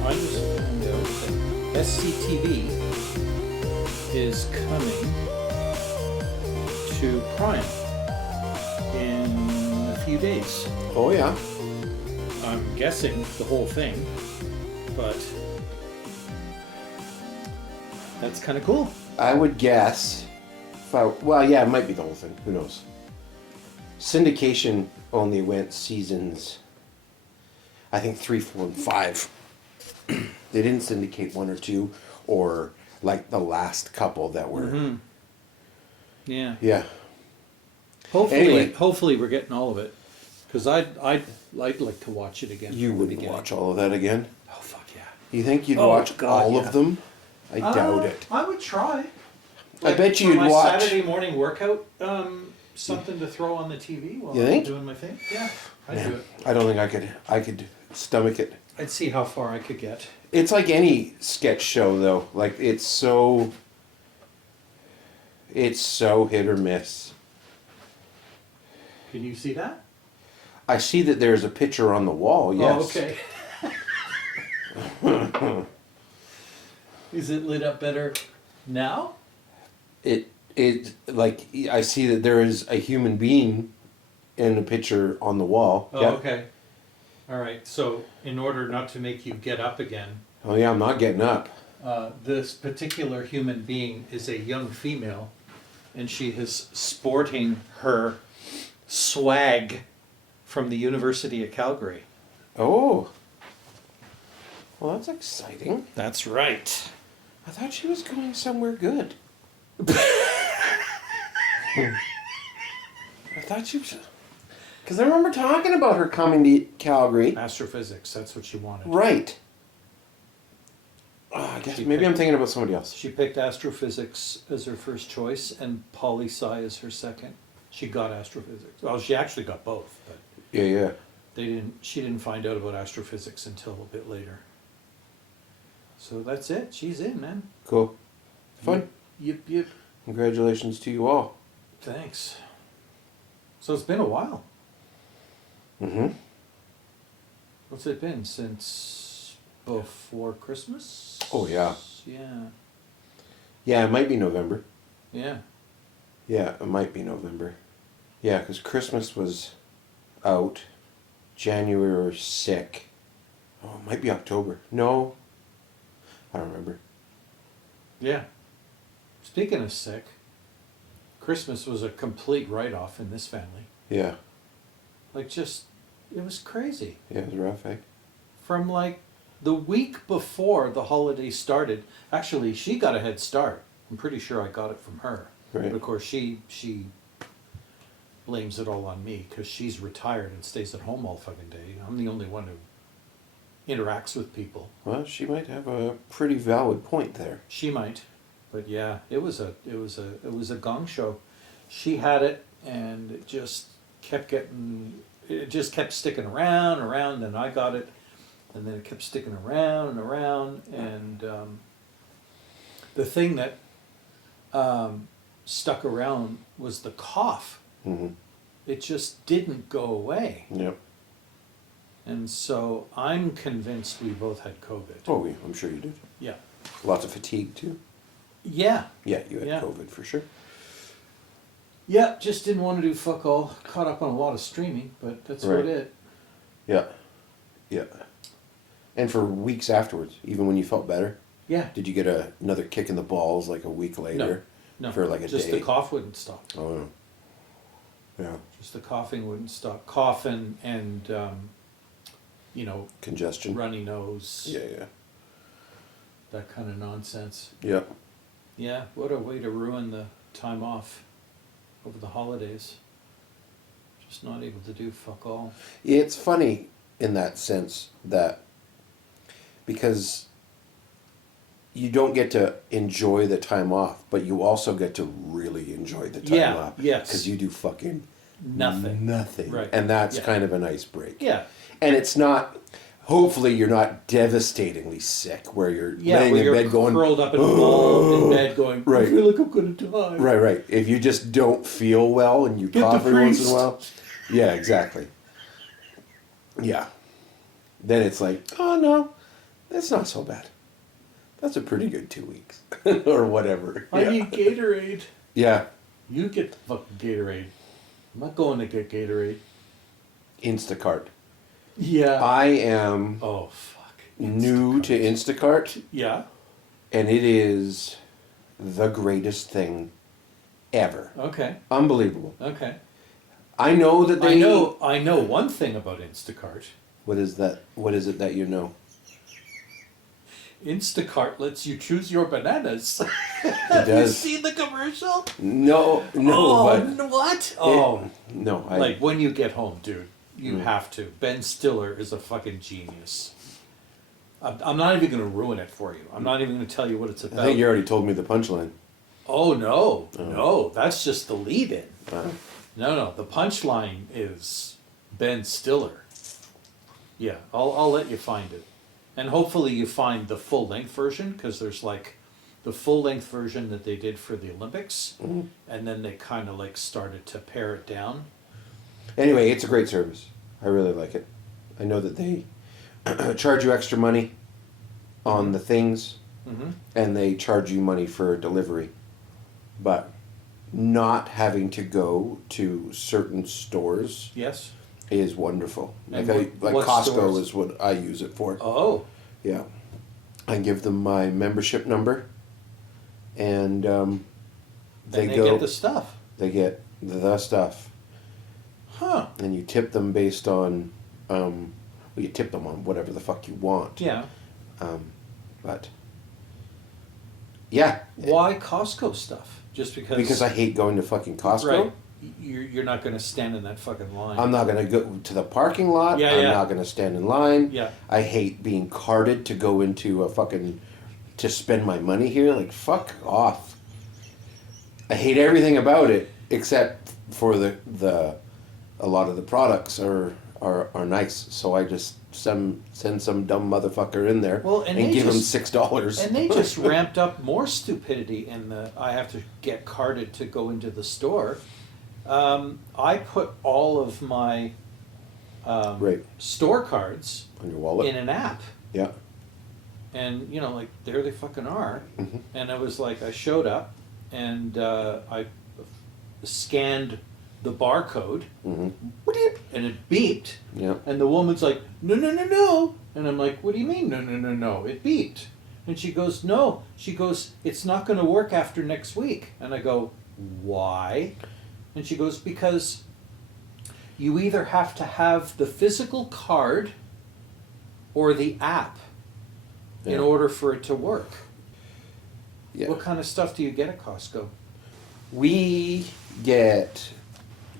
I just found out that SCTV is coming to Prime in a few days. Oh, yeah. I'm guessing the whole thing, but that's kind of cool. I would guess. Well, yeah, it might be the whole thing. Who knows? Syndication only went seasons, I think 3, 4, and 5. They didn't syndicate 1 or 2, or like the last couple that were. Mm-hmm. Yeah. Yeah. Hopefully we're getting all of it, because I'd like to watch it again. You wouldn't watch all of that again? Oh fuck yeah! You think you'd watch all yeah. of them? I doubt it. I would try. I bet you'd my watch. Saturday morning workout, something to throw on the TV while You I'm think? doing my thing. Yeah, I'd Yeah. do it. I don't think I could stomach it. I'd see how far I could get. It's like any sketch show, though. Like it's so hit or miss. Can you see that? I see that there's a picture on the wall. Yes. Oh, okay. Is it lit up better now? It like I see that there is a human being in a picture on the wall. Oh, Yeah. okay. All right. So, in order not to make you get up again, Oh yeah, I'm not getting up. this particular human being is a young female, and she is sporting her swag from the University of Calgary. Oh. Well, that's exciting. That's right. I thought she was going somewhere good. I thought she was. Because I remember talking about her coming to Calgary. Astrophysics, that's what she wanted. Right. Oh, I guess maybe I'm thinking about somebody else. She picked astrophysics as her first choice and poli-sci as her second. She got astrophysics. Well, she actually got both, but Yeah. she didn't find out about astrophysics until a bit later. So that's it. She's in, man. Cool. Fun. Yep. Congratulations to you all. Thanks. So it's been a while. Mm-hmm. What's it been since before Christmas? Oh, yeah. Yeah. Yeah, it might be November. Yeah. Yeah, it might be November. Yeah, because Christmas was out. January we were sick. Oh, it might be October. No. I don't remember. Yeah. Speaking of sick, Christmas was a complete write-off in this family. Yeah. Like it was crazy. Yeah, it was rough, eh? From like the week before the holiday started, actually she got a head start. I'm pretty sure I got it from her. Right. But of course she blames it all on me because she's retired and stays at home all fucking day. I'm the only one who interacts with people. Well, she might have a pretty valid point there. She might, but yeah, it was a gong show. She had it, and it just kept sticking around, and I got it, and then it kept sticking around, and the thing that stuck around was the cough. Mm-hmm. It just didn't go away. Yep. And so I'm convinced we both had COVID. Oh, yeah, I'm sure you did. Yeah. Lots of fatigue, too. Yeah. Yeah, you had Yeah. COVID for sure. Yeah, just didn't want to do fuck all. Caught up on a lot of streaming, but that's Right. about it. Yeah. Yeah. And for weeks afterwards, even when you felt better, Yeah. did you get another kick in the balls like a week later? No. For like a just day? the cough wouldn't stop. Oh, no. Yeah. Just the coughing wouldn't stop. Cough and Congestion. runny nose. Yeah. That kind of nonsense. Yeah. Yeah, what a way to ruin the time off over the holidays. Just not able to do fuck all. It's funny in that sense that because you don't get to enjoy the time off, but you also get to really enjoy the time off. Yes. Because you do fucking Nothing. Nothing. Right. And that's Yeah. kind of a nice break. Yeah. And it's not, Hopefully you're not devastatingly sick where you're laying where in you're bed going, curled up in a ball in bed going, I Right. feel like I'm gonna die. right. If you just don't feel well and you Get cough the every once in priest. a while. Yeah, exactly. Yeah. Then it's like, oh no, that's not so bad. That's a pretty good 2 weeks. Or whatever. I Yeah. need Gatorade. Yeah. You get the fucking Gatorade. I'm not going to get Gatorade. Instacart. Yeah. I am Oh fuck. new to Instacart, Yeah. and it is the greatest thing ever. Okay. Unbelievable. Okay. I know that they I know one thing about Instacart. What is that? What is it that you know? Instacart lets you choose your bananas. It Have you does. seen the commercial? No, What? Oh, no. like when you get home, dude, you Mm. have to. Ben Stiller is a fucking genius. I'm not even going to ruin it for you. I'm not even going to tell you what it's I about. think you already told me the punchline. Oh no, Oh. no, that's just the lead-in. Uh, No, the punchline is Ben Stiller. Yeah, I'll let you find it, and hopefully you find the full-length version because there's like the full-length version that they did for the Olympics, Mhm. and then they kind of like started to pare it down. Anyway, it's a great service. I really like it. I know that they charge you extra money on the things, Mm-hmm. and they charge you money for delivery, but not having to go to certain stores Yes. is wonderful. And Like what Costco stores? is what I use it for. Oh. Yeah, I give them my membership number, and they Then they go. get the stuff. They get the stuff, Huh. and you tip them based on. Well, you tip them on whatever the fuck you want. Yeah. But yeah, Why Costco stuff? Just because? because I hate going to fucking Costco. Right. You're not going to stand in that fucking line. I'm not gonna go to the parking lot. Yeah, I'm yeah. not gonna stand in line. Yeah. I hate being carted to go into a fucking to spend my money here. Like fuck off. I hate everything about it except for the a lot of the products are nice. So I just send some dumb motherfucker in there Well, and they give him just- $6. And they just ramped up more stupidity in the. I have to get carded to go into the store. I put all of my Right. store cards On your wallet. in an app, Yeah. and you know, like there they fucking are. Mhm. And I was like, I showed up, and I scanned the barcode, Mhm. and it beeped. Yeah. And the woman's like, no, no, no, no. And I'm like, what do you mean, no, no, no, no? It beeped. And she goes, no. She goes, it's not going to work after next week. And I go, why? And she goes, because you either have to have the physical card or the app in Yeah. order for it to work. Yeah. What kind of stuff do you get at Costco? We get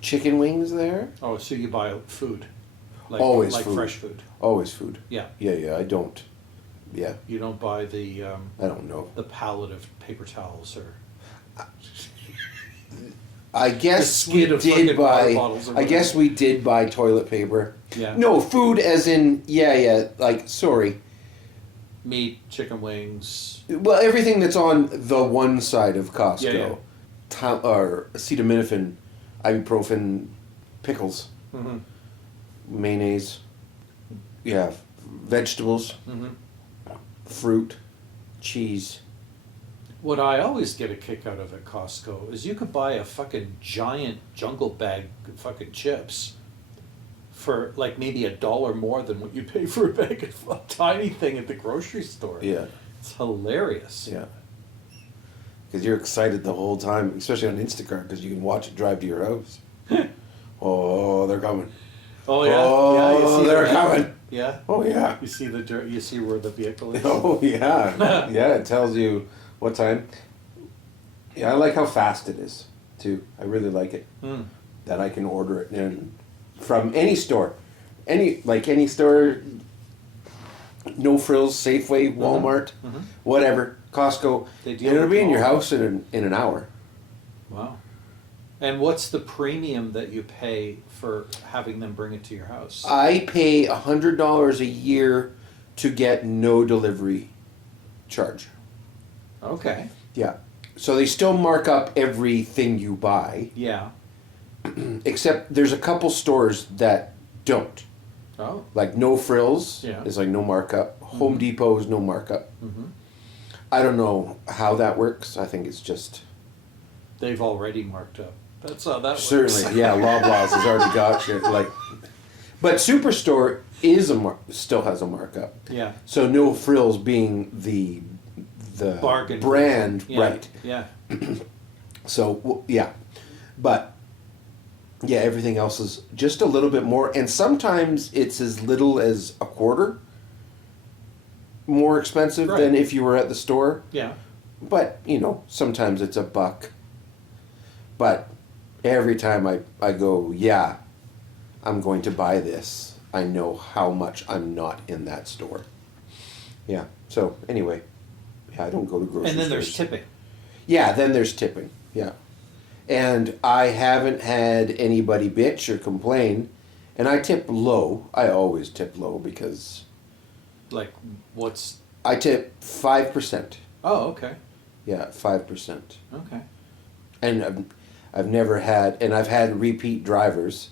chicken wings there. Oh, so you buy food. Like, Always like food. fresh food. Always food. Yeah. Yeah. I don't. Yeah. You don't buy the I don't know. pallet of paper towels or I guess skid we of did fucking water buy. bottles or I guess we did buy toilet paper. Yeah. No food, as in yeah. Like sorry. meat, chicken wings. Well, everything that's on the one side of Costco. Yeah, yeah. Or acetaminophen, ibuprofen, pickles, Mm-hmm. mayonnaise. Yeah, vegetables, Mm-hmm. fruit, cheese. What I always get a kick out of at Costco is you could buy a fucking giant jungle bag of fucking chips for like maybe $1 more than what you pay for a bag of a tiny thing at the grocery store. Yeah. It's hilarious. Yeah. Because you're excited the whole time, especially on Instacart, because you can watch it drive to your house. Oh, they're coming. Oh yeah. Oh, yeah, you see they're that? coming. Yeah. Oh, yeah. You see the dirt. You see where the vehicle is. Oh, yeah. Yeah, it tells you what time. Yeah, I like how fast it is, too. I really like it. Mm. That I can order it in from any store. Any store, No Frills, Safeway, Walmart, Mhm. whatever, Costco. They deal It'll with be in your all. house in an hour. Wow. And what's the premium that you pay for having them bring it to your house? I pay $100 a year to get no delivery charge. Okay. Yeah. So they still mark up everything you buy, Yeah. except there's a couple stores that don't. Oh. Like No Frills Yeah. is like no markup. Home Depot is no markup. Mm-hmm. I don't know how that works. I think it's just They've already marked up. That's how that works. certainly, yeah. Loblaws has already got shit like, but Superstore is still has a markup. Yeah. So No Frills being the Bargain brand, Yeah. right? Yeah. So yeah, but yeah, everything else is just a little bit more, and sometimes it's as little as a quarter more expensive Right. than if you were at the store. Yeah. But sometimes it's $1. But every time I go, yeah, I'm going to buy this, I know how much I'm not in that store. Yeah. So anyway, yeah, I don't go to grocery And then there's stores. tipping. Yeah, then there's tipping. Yeah. And I haven't had anybody bitch or complain. And I tip low. I always tip low because Like, what's... I tip 5%. Oh, okay. Yeah, 5%. Okay. And I've never had, and I've had repeat drivers,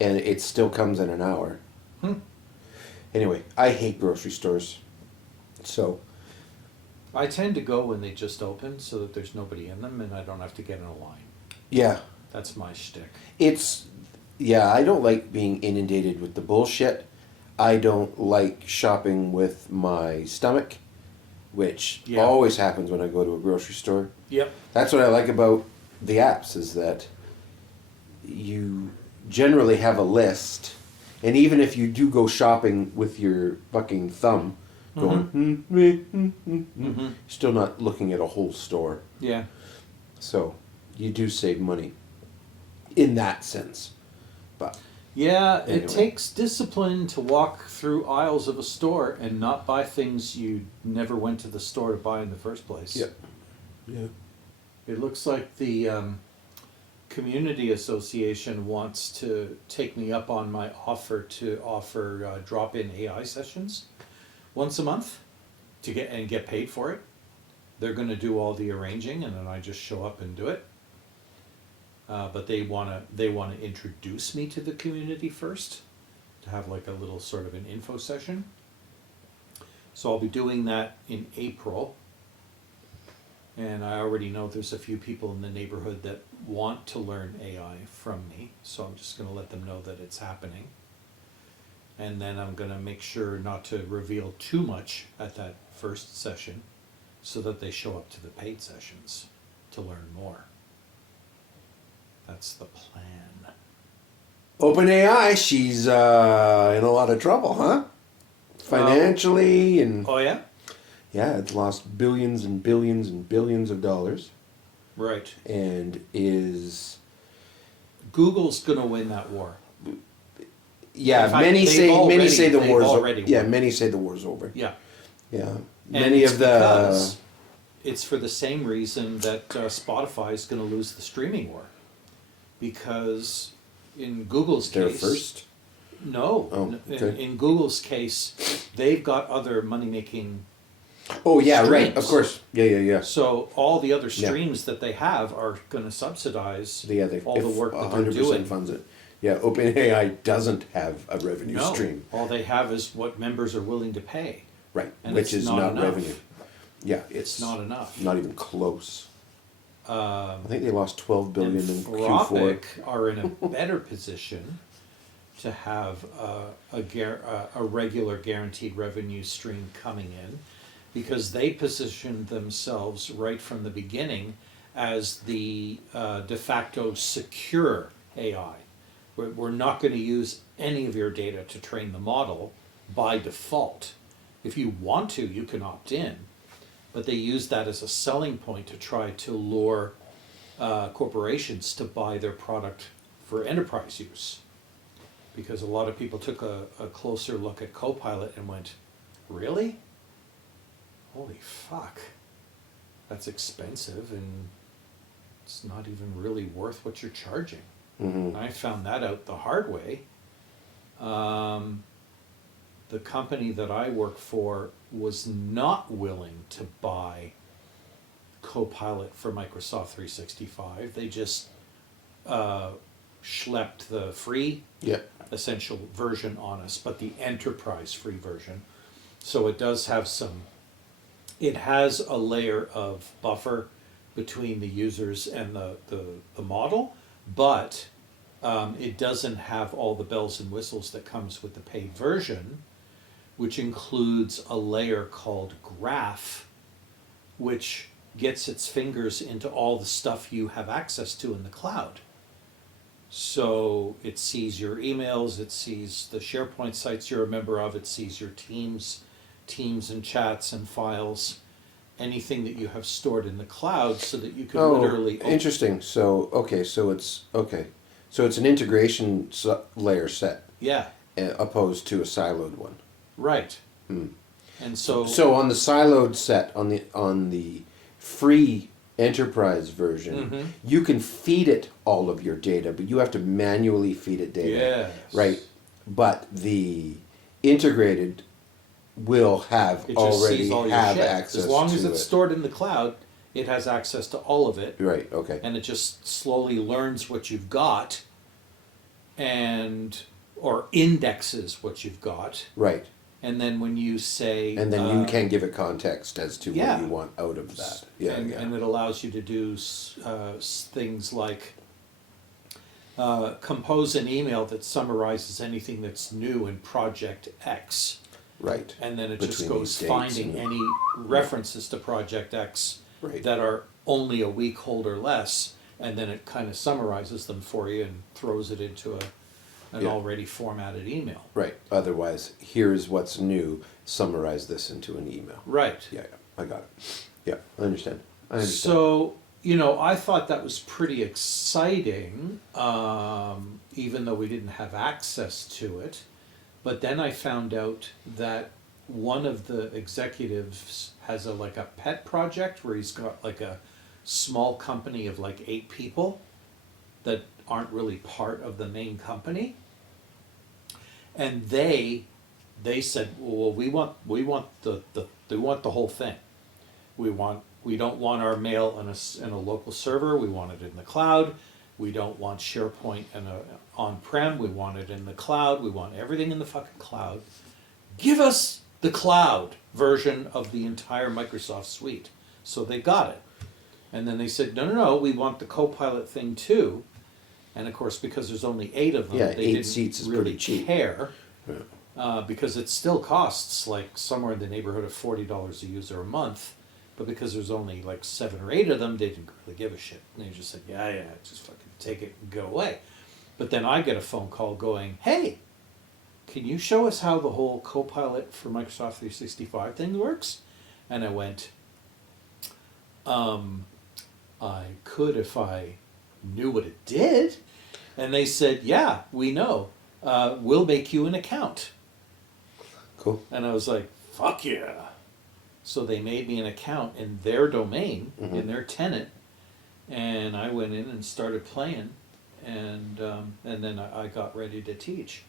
and it still comes in an hour. Anyway, I hate grocery stores. So, I tend to go when they just open so that there's nobody in them and I don't have to get in a line. yeah, That's my shtick. I don't like being inundated with the bullshit. I don't like shopping with my stomach, which Yeah. always happens when I go to a grocery store. Yep. That's what I like about the apps is that you generally have a list, and even if you do go shopping with your fucking thumb, going, still not looking at a whole store. Yeah. So you do save money in that sense. But Yeah, Anyway. it takes discipline to walk through aisles of a store and not buy things you never went to the store to buy in the first place. yeah. It looks like the community association wants to take me up on my offer to offer drop-in AI sessions once a month to get paid for it. They're going to do all the arranging, and then I just show up and do it. But they wanna introduce me to the community first, to have like a little sort of an info session. So I'll be doing that in April. And I already know there's a few people in the neighborhood that want to learn AI from me, so I'm just gonna let them know that it's happening. And then I'm gonna make sure not to reveal too much at that first session, so that they show up to the paid sessions to learn more. That's the plan. OpenAI, she's in a lot of trouble, huh? Financially and Oh yeah? yeah, it's lost billions and billions and billions of dollars, Right. and is Google's gonna win that war. yeah. In fact, Many they've say the they've war's already yeah. won. Many say the war's over. Yeah. Yeah, And many it's of the because it's for the same reason that Spotify is gonna lose the streaming war. Because in Google's they're case... first. No. Oh, okay. In Google's case, they've got other money-making... Oh yeah, right. streams. Of course. Yeah. So all the other Yeah. streams that they have are gonna subsidize Yeah, they all the work that they're 100% doing. funds it. Yeah, OpenAI doesn't have a revenue No, stream, all they have is what members are willing to pay. right? And Which it's is not not enough. revenue. Yeah, It's not enough. Not even close. Um, I think they lost 12 billion and in Q4. Anthropic are in a better position to have a regular guaranteed revenue stream coming in, because they positioned themselves right from the beginning as the de facto secure AI. We're not going to use any of your data to train the model by default. If you want to, you can opt in, but they use that as a selling point to try to lure corporations to buy their product for enterprise use. Because a lot of people took a closer look at Copilot and went, really? Holy fuck. That's expensive and it's not even really worth what you're charging. Mm-hmm. I found that out the hard way. The company that I work for was not willing to buy Copilot for Microsoft 365. They just schlepped the free Yeah. essential version on us, but the enterprise free version. So it does have it has a layer of buffer between the users and the model, but it doesn't have all the bells and whistles that comes with the paid version, which includes a layer called Graph, which gets its fingers into all the stuff you have access to in the cloud. So it sees your emails, it sees the SharePoint sites you're a member of, it sees your Teams and chats and files, anything that you have stored in the cloud, so that you can literally interesting. So it's an integration layer set, yeah, opposed to a siloed one. right. And So on the siloed set, on the free enterprise version, you can feed it all of your data, but you have to manually feed it data. yes, Right. But the integrated will have it just already sees all your have shit. access As long to as it's it. stored in the cloud, it has access to all of it. Right, okay. And it just slowly learns what you've got or indexes what you've got. Right. And then when you say, And then you can give it context as to yeah. what you want out of that. Yeah, and it allows you to do things like compose an email that summarizes anything that's new in Project X. right. And then it Between just goes these dates finding and- any references to Project X Right. that are only a week old or less, and then it kind of summarizes them for you and throws it into an Yeah. already formatted email. Right. Otherwise, here's what's new. Summarize this into an email. Right. Yeah, I got it. Yeah, I understand. So, I thought that was pretty exciting, even though we didn't have access to it. But then I found out that one of the executives has a pet project where he's got like a small company of 8 people that aren't really part of the main company. And they said, well, we want the whole thing. We don't want our mail in a local server. We want it in the cloud. We don't want SharePoint on-prem. We want it in the cloud. We want everything in the fucking cloud. Give us the cloud version of the entire Microsoft suite. So they got it. And then they said, no, we want the Copilot thing too. And of course, because there's only 8 of them, Yeah, they 8 didn't seats is really pretty cheap. care. Yeah. Because it still costs somewhere in the neighborhood of $40 a user a month. But because there's only 7 or 8 of them, they didn't really give a shit. And they just said, yeah, just fucking take it and go away. But then I get a phone call going, hey, can you show us how the whole Copilot for Microsoft 365 thing works? And I went, I could if I knew what it did. And they said, yeah, we know. We'll make you an account. Cool. And I was like, fuck yeah. So they made me an account in their domain, in their tenant, and I went in and started playing, and then I got ready to teach.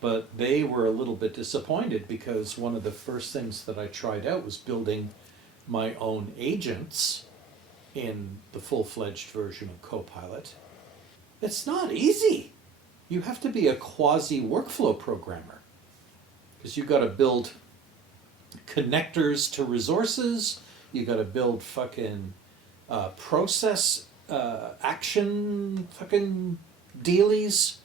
But they were a little bit disappointed because one of the first things that I tried out was building my own agents in the full-fledged version of Copilot. It's not easy. You have to be a quasi-workflow programmer because you've got to build connectors to resources. You got to build fucking process action fucking dealies,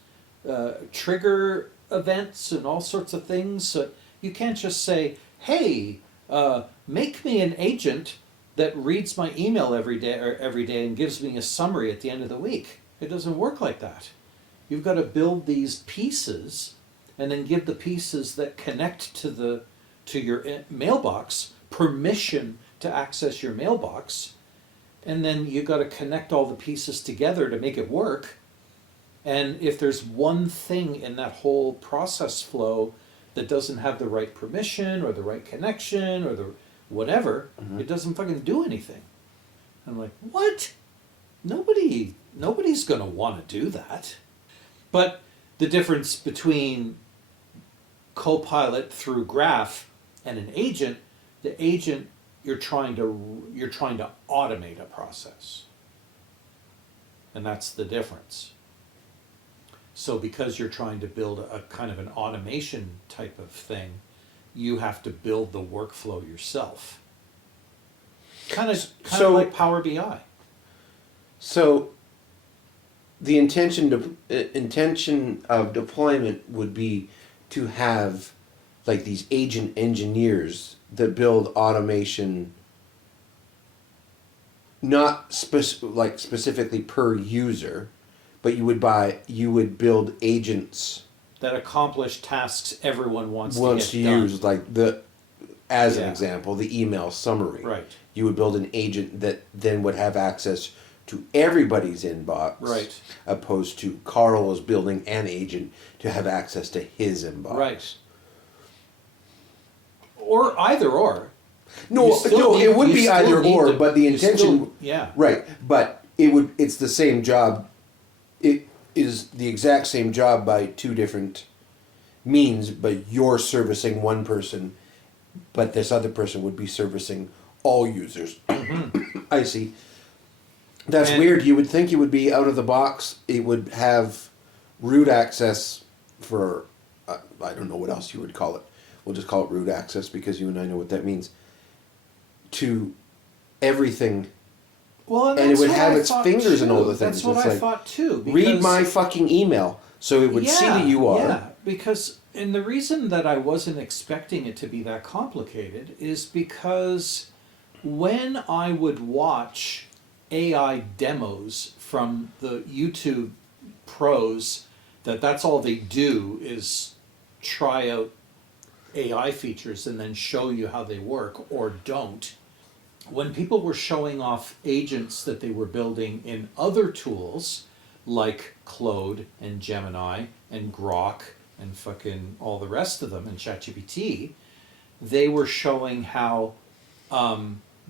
trigger events, and all sorts of things. So you can't just say, "Hey, make me an agent that reads my email every day and gives me a summary at the end of the week." It doesn't work like that. You've got to build these pieces, and then give the pieces that connect to your mailbox permission to access your mailbox, and then you've got to connect all the pieces together to make it work. And if there's one thing in that whole process flow that doesn't have the right permission or the right connection or the whatever, it doesn't fucking do anything. I'm like, what? nobody's going to want to do that. But the difference between Copilot through Graph and an agent, the agent you're trying to automate a process. And that's the difference. So because you're trying to build a kind of an automation type of thing, you have to build the workflow yourself. Kind of like Power BI. So the intention of deployment would be to have like these agent engineers that build automation, not specifically per user, but you would build agents That accomplish tasks everyone wants to get done. use, like as an example, the email summary. Right. You would build an agent that then would have access to everybody's inbox. Right. Opposed to Carl is building an agent to have access to his inbox. Right. Or either or. It would be either or, but the intention. Right, but it's the same job. It is the exact same job by two different means, but you're servicing one person, but this other person would be servicing all users. Mm-hmm. I see. That's weird. You would think it would be out of the box. It would have root access for, I don't know what else you would call it. We'll just call it root access because you and I know what that means. To everything. Well, and it would have its fingers and all the things. That's what I thought too. Read my fucking email so it would see that you are. Yeah, and the reason that I wasn't expecting it to be that complicated is because when I would watch AI demos from the YouTube pros, that's all they do is try out AI features and then show you how they work or don't. When people were showing off agents that they were building in other tools like Claude and Gemini and Grok and fucking all the rest of them and ChatGPT, they were showing how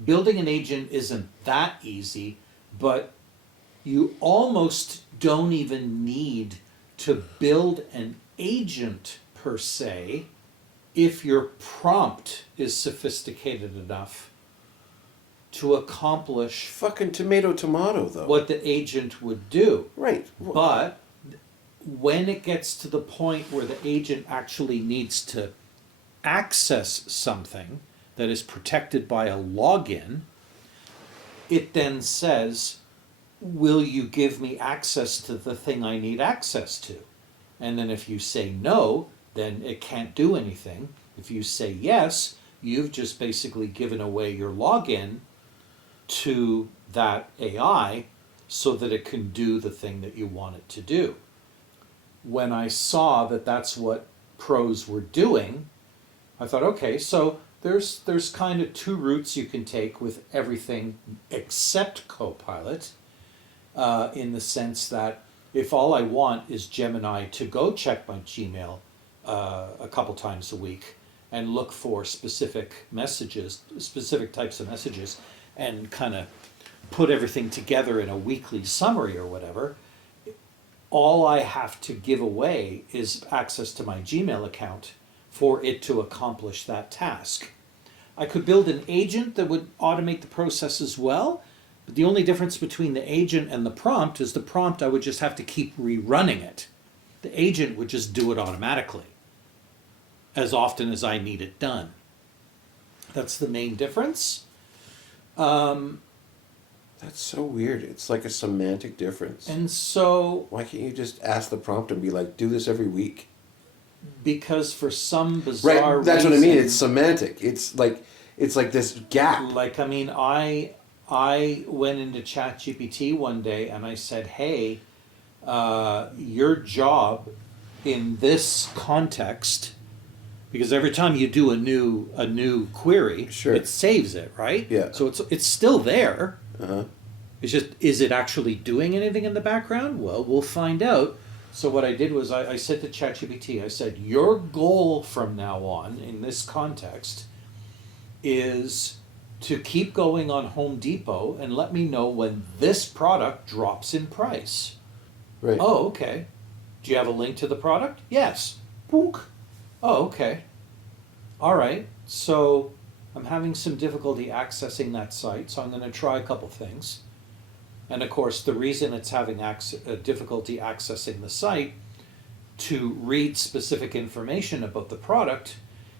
building an agent isn't that easy, but you almost don't even need to build an agent per se if your prompt is sophisticated enough to accomplish fucking tomato though what the agent would do. Right. But when it gets to the point where the agent actually needs to access something that is protected by a login, it then says, will you give me access to the thing I need access to? And then if you say no, then it can't do anything. If you say yes, you've just basically given away your login to that AI so that it can do the thing that you want it to do. When I saw that that's what pros were doing, I thought, okay, so there's kind of two routes you can take with everything except Copilot, in the sense that if all I want is Gemini to go check my Gmail a couple times a week and look for specific messages, specific types of messages, and kind of put everything together in a weekly summary or whatever, all I have to give away is access to my Gmail account for it to accomplish that task. I could build an agent that would automate the process as well, but the only difference between the agent and the prompt is the prompt I would just have to keep rerunning it. The agent would just do it automatically as often as I need it done. That's the main difference. That's so weird. It's like a semantic difference. And so... why can't you just ask the prompt and be like, do this every week? Because for some bizarre right, that's reason, what I mean. It's semantic. It's like this gap. Like, I mean, I went into ChatGPT one day and I said, hey, your job in this context, because every time you do a new query, sure, it saves it, right? Yeah. So it's still there. Uh-huh. It's just, is it actually doing anything in the background? Well, we'll find out. So what I did was I said to ChatGPT, I said, your goal from now on in this context is to keep going on Home Depot and let me know when this product drops in price. Right. Oh, okay. Do you have a link to the product? Yes. Book. Oh, okay. All right. So I'm having some difficulty accessing that site, so I'm going to try a couple things. And of course, the reason it's having difficulty accessing the site to read specific information about the product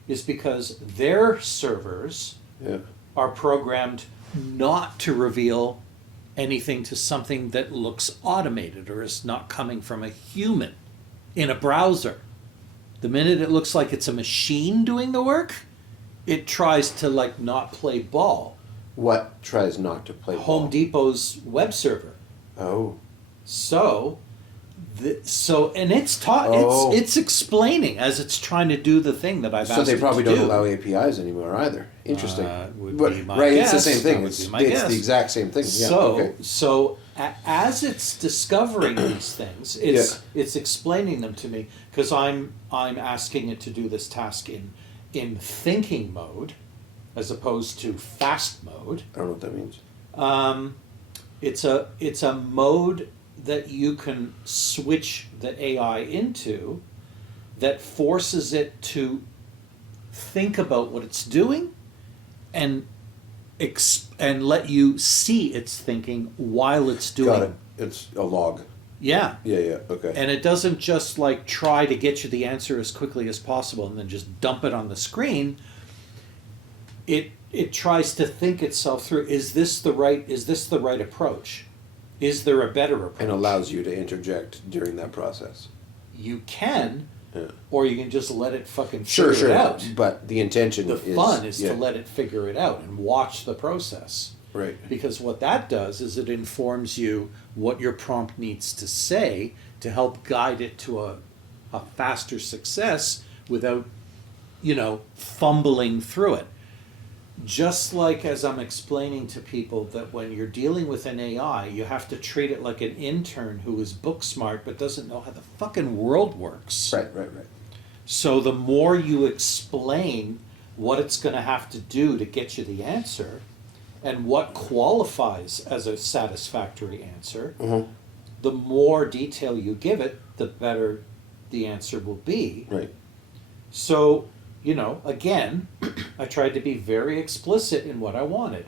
is because their servers Yeah. are programmed not to reveal anything to something that looks automated or is not coming from a human in a browser. The minute it looks like it's a machine doing the work, it tries to like not play ball. What tries not to play Home ball? Depot's web server. Oh. So, and it's Oh. it's explaining as it's trying to do the thing that I've asked So they it probably to don't do. allow APIs anymore either. Interesting. Would But, be my right, guess. it's the same thing. That would It's be my it's guess. the exact same thing. Yeah. So, Okay. as it's discovering these things, it's explaining them to me because I'm asking it to do this task in thinking mode, as opposed to fast mode. I don't know what that means. It's a mode that you can switch the AI into that forces it to think about what it's doing and and let you see its thinking while it's doing. Got it. It's a log. Yeah. Yeah. Yeah. Okay. And it doesn't just like try to get you the answer as quickly as possible and then just dump it on the screen. It tries to think itself through. Is this the right approach? Is there a better approach? And allows you to interject during that process. You can, Yeah. or you can just let it fucking Sure. figure it out. But the intention The is fun is yeah. to let it figure it out and watch the process. Right. Because what that does is it informs you what your prompt needs to say to help guide it to a faster success without, fumbling through it. Just like as I'm explaining to people that when you're dealing with an AI, you have to treat it like an intern who is book smart but doesn't know how the fucking world works. Right. So the more you explain what it's going to have to do to get you the answer and what qualifies as a satisfactory answer, Mm-hmm. the more detail you give it, the better the answer will be. Right. So, again, I tried to be very explicit in what I wanted.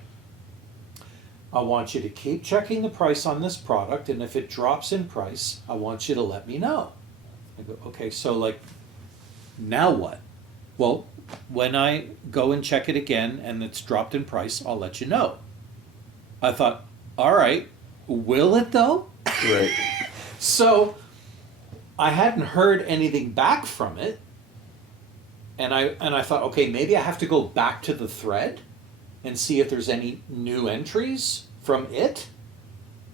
I want you to keep checking the price on this product, and if it drops in price, I want you to let me know. I go, okay, so like, now what? Well, when I go and check it again and it's dropped in price, I'll let you know. I thought, all right, will it though? Right. So I hadn't heard anything back from it. And I thought, okay, maybe I have to go back to the thread and see if there's any new entries from it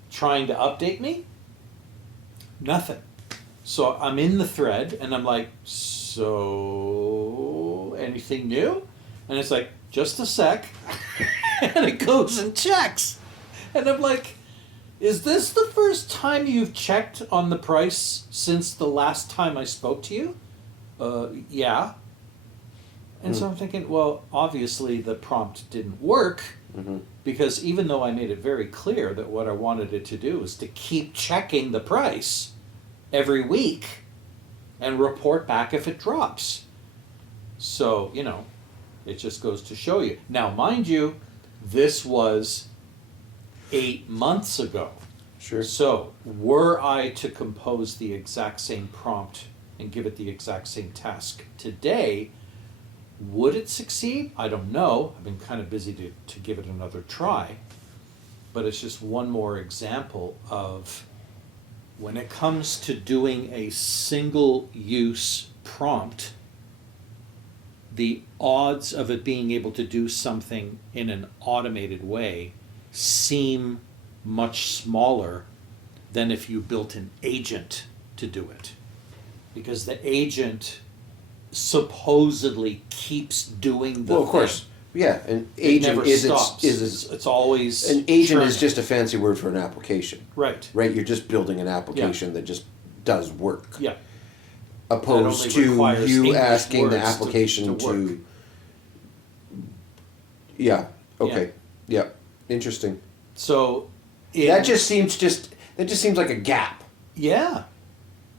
trying to update me. Nothing. So I'm in the thread and I'm like, so anything new? And it's like, just a sec. And it goes and checks. And I'm like, is this the first time you've checked on the price since the last time I spoke to you? Yeah. And so I'm thinking, well, obviously the prompt didn't work Mm-hmm. because even though I made it very clear that what I wanted it to do was to keep checking the price every week and report back if it drops. So, it just goes to show you. Now, mind you, this was 8 months ago. Sure. So, were I to compose the exact same prompt and give it the exact same task today, would it succeed? I don't know. I've been kind of busy to give it another try. But it's just one more example of when it comes to doing a single-use prompt, the odds of it being able to do something in an automated way seem much smaller than if you built an agent to do it. Because the agent supposedly keeps doing the Well, of course. thing. Yeah. An It agent never is stops. It's always an agent is churning. just a fancy word for an application. Right. Right. You're just building an application that just does work. Yeah. Opposed That to only requires you English asking the words to application work. yeah, Okay. Yeah. Interesting. So That just seems like a gap. yeah.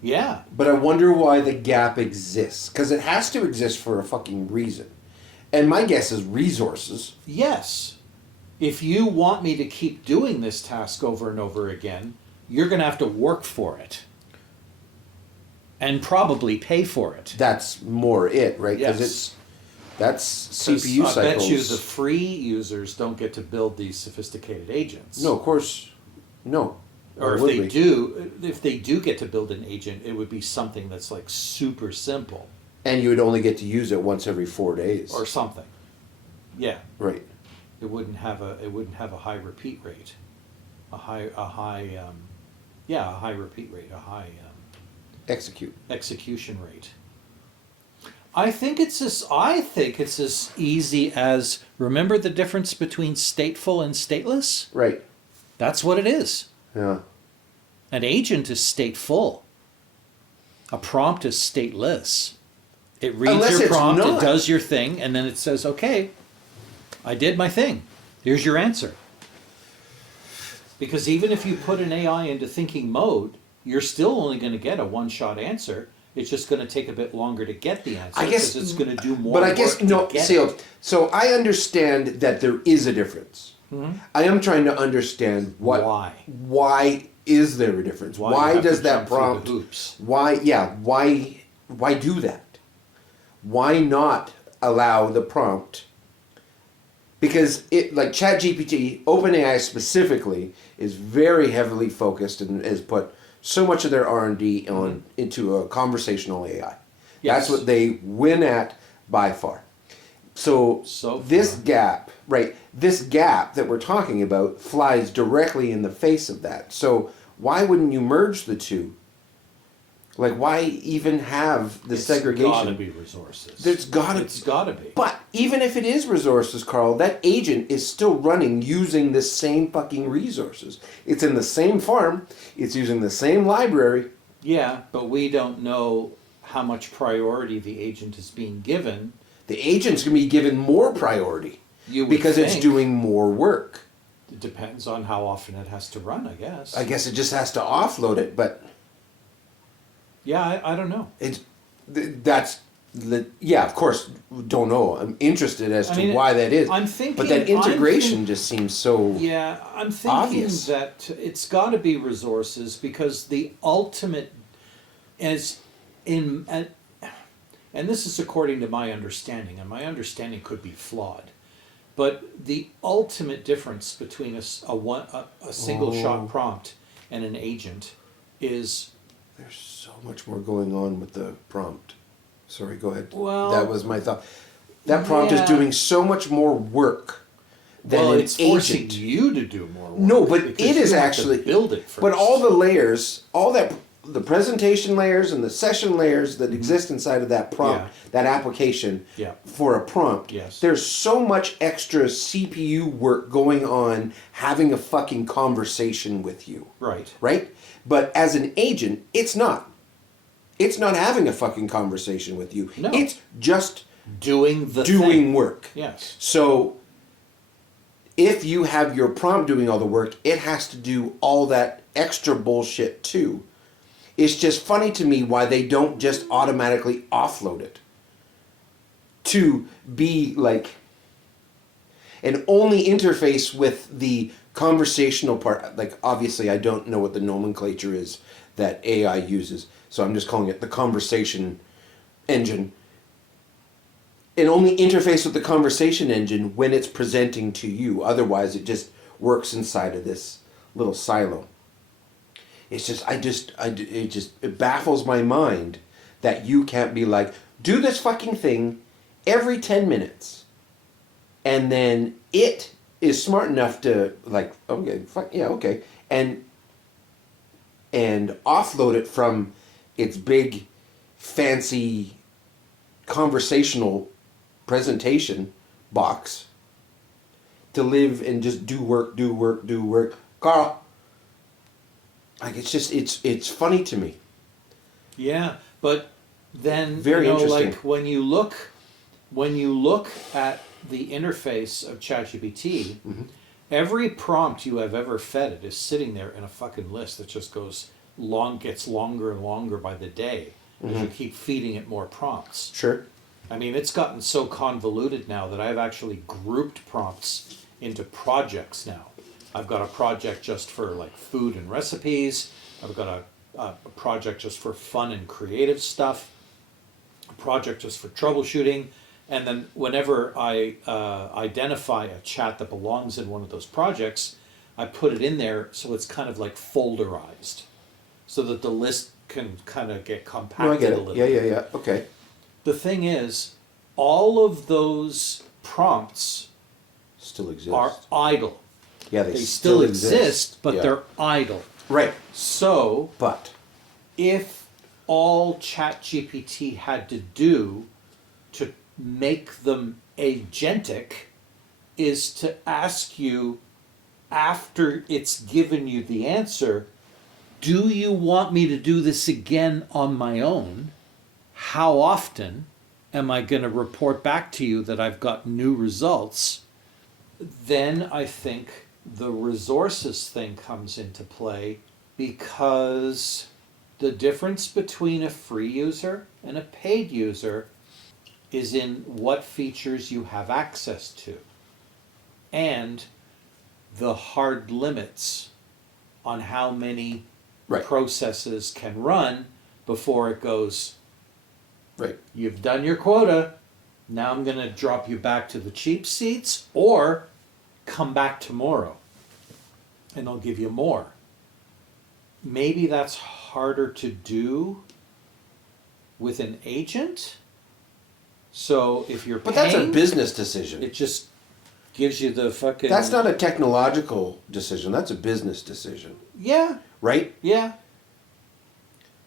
Yeah. But I wonder why the gap exists. Because it has to exist for a fucking reason. And my guess is resources. Yes. If you want me to keep doing this task over and over again, you're going to have to work for it. And probably pay for it. That's more it, right? Yes. That's CPU cycles. I bet you the free users don't get to build these sophisticated agents. No, of course, no. Or Why if they do get to build an agent, it would be something that's like super simple And you would only get to use it once every 4 days. or something. Yeah, Right. it wouldn't have a high repeat rate, a high repeat rate, a high Execute. execution rate. I think it's as easy as, remember the difference between stateful and stateless? Right. That's what it is. Yeah. An agent is stateful. A prompt is stateless. It reads Unless your it's prompt, not. it does your thing, and then it says, okay, I did my thing. Here's your answer. Because even if you put an AI into thinking mode, you're still only going to get a one-shot answer. It's just going to take a bit longer to get the answer. I guess because it's going to do more But I work guess to no. get See, it. so I understand that there is a difference. Mhm. I am trying to understand Why? Why is there a difference? Why you Why have to does that jump through the prompt? hoops? Why? Yeah. Why do that? Why not allow the prompt? Because it, like ChatGPT, OpenAI specifically, is very heavily focused and has put so much of their R&D on into a conversational AI. Yes. That's what they win at by far. So this far. gap, right? This gap that we're talking about flies directly in the face of that. So why wouldn't you merge the two? Like, why even have the segregation? It's got to be resources. It's got to be. But even if it is resources, Carl, that agent is still running using the same fucking resources. It's in the same farm. It's using the same library. Yeah, but we don't know how much priority the agent is being given. The agent's going to be given more priority You would because it's think. doing more work. It depends on how often it has to run, I guess. I guess it just has to offload it, but Yeah, I don't know. yeah, of course, don't know. I'm interested as to why that is. I'm thinking, but that integration just seems so. Yeah, I'm thinking obvious. that it's got to be resources because the ultimate is in, and this is according to my understanding, and my understanding could be flawed, but the ultimate difference between a single shot prompt and an agent is. There's so much more going on with the prompt. Sorry, go ahead. Well, that was my thought. That prompt is doing so much more work than an it's forcing agent. you to do more work. No, but because it is you have to actually build it first. But all the layers, the presentation layers and the session layers that exist inside of that prompt, that application for a prompt, there's so much extra CPU work going on having a fucking conversation with you. Right. Right? But as an agent, it's not. It's not having a fucking conversation with you. No. It's just doing thing. work. Yes. So if you have your prompt doing all the work, it has to do all that extra bullshit too. It's just funny to me why they don't just automatically offload it to be like an only interface with the conversational part. Like, obviously I don't know what the nomenclature is that AI uses, so I'm just calling it the conversation engine. It only interface with the conversation engine when it's presenting to you. Otherwise, it just works inside of this little silo. It's just, it baffles my mind that you can't be like, do this fucking thing every 10 minutes. And then it is smart enough to like, okay, fuck, yeah, okay. And offload it from its big, fancy, conversational presentation box to live and just do work. Carl, like, it's just, it's funny to me. Yeah, but then Very interesting. like when you look at the interface of ChatGPT, Mhm. every prompt you have ever fed it is sitting there in a fucking list that just gets longer and longer by the day as you keep feeding it more prompts. Sure. I mean, it's gotten so convoluted now that I've actually grouped prompts into projects now. I've got a project just for like food and recipes. I've got a project just for fun and creative stuff. A project just for troubleshooting. And then whenever I identify a chat that belongs in one of those projects, I put it in there so it's kind of like folderized, so that the list can kind of get compacted No, I get a it. little. Yeah. Okay. The thing is, all of those prompts Still exist. are idle. Yeah, They still exist, but Yeah. they're idle. Right. So, But if all ChatGPT had to do to make them agentic is to ask you, after it's given you the answer, do you want me to do this again on my own? How often am I going to report back to you that I've got new results? Then I think the resources thing comes into play, because the difference between a free user and a paid user is in what features you have access to and the hard limits on how many Right. processes can run before it goes, right. you've done your quota, now I'm going to drop you back to the cheap seats, or come back tomorrow and I'll give you more. Maybe that's harder to do with an agent. So if you're But paying, that's a business decision. it just gives you the fucking... That's not a technological decision. That's a business decision, Yeah, right? yeah.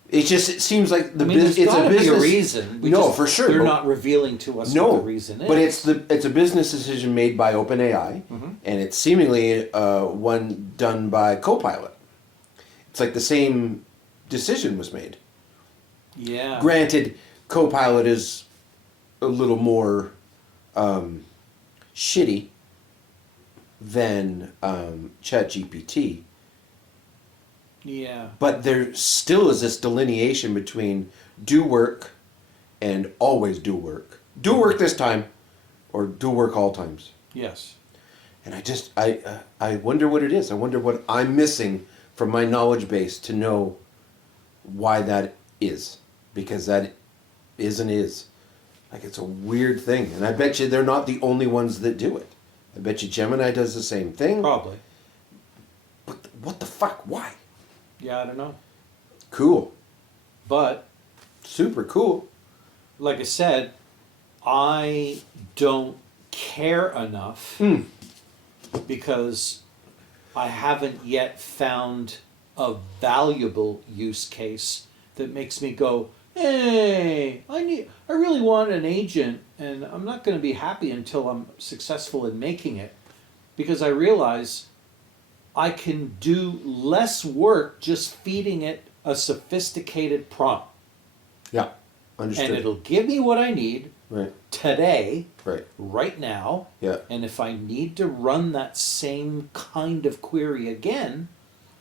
It seems like the I mean, there's it's a gotta be business a reason. No, for sure, They're but- not revealing to us No, what the reason is. but it's a business decision made by OpenAI, and it's seemingly one done by Copilot. It's like the same decision was made. Yeah. Granted, Copilot is a little more shitty than ChatGPT, Yeah. but there still is this delineation between do work and always do work. Do work this time, or do work all times. Yes. And I wonder what it is. I wonder what I'm missing from my knowledge base to know why that is, because that is. Like, it's a weird thing, and I bet you they're not the only ones that do it. I bet you Gemini does the same thing. Probably. But what the fuck? Why? Yeah, I don't know. Cool. But Super cool. like I said, I don't care enough because I haven't yet found a valuable use case that makes me go, hey, I really want an agent, and I'm not going to be happy until I'm successful in making it, because I realize I can do less work just feeding it a sophisticated prompt. Yeah. Understood. And it'll give me what I need Right. today, Right. right now. Yeah. And if I need to run that same kind of query again,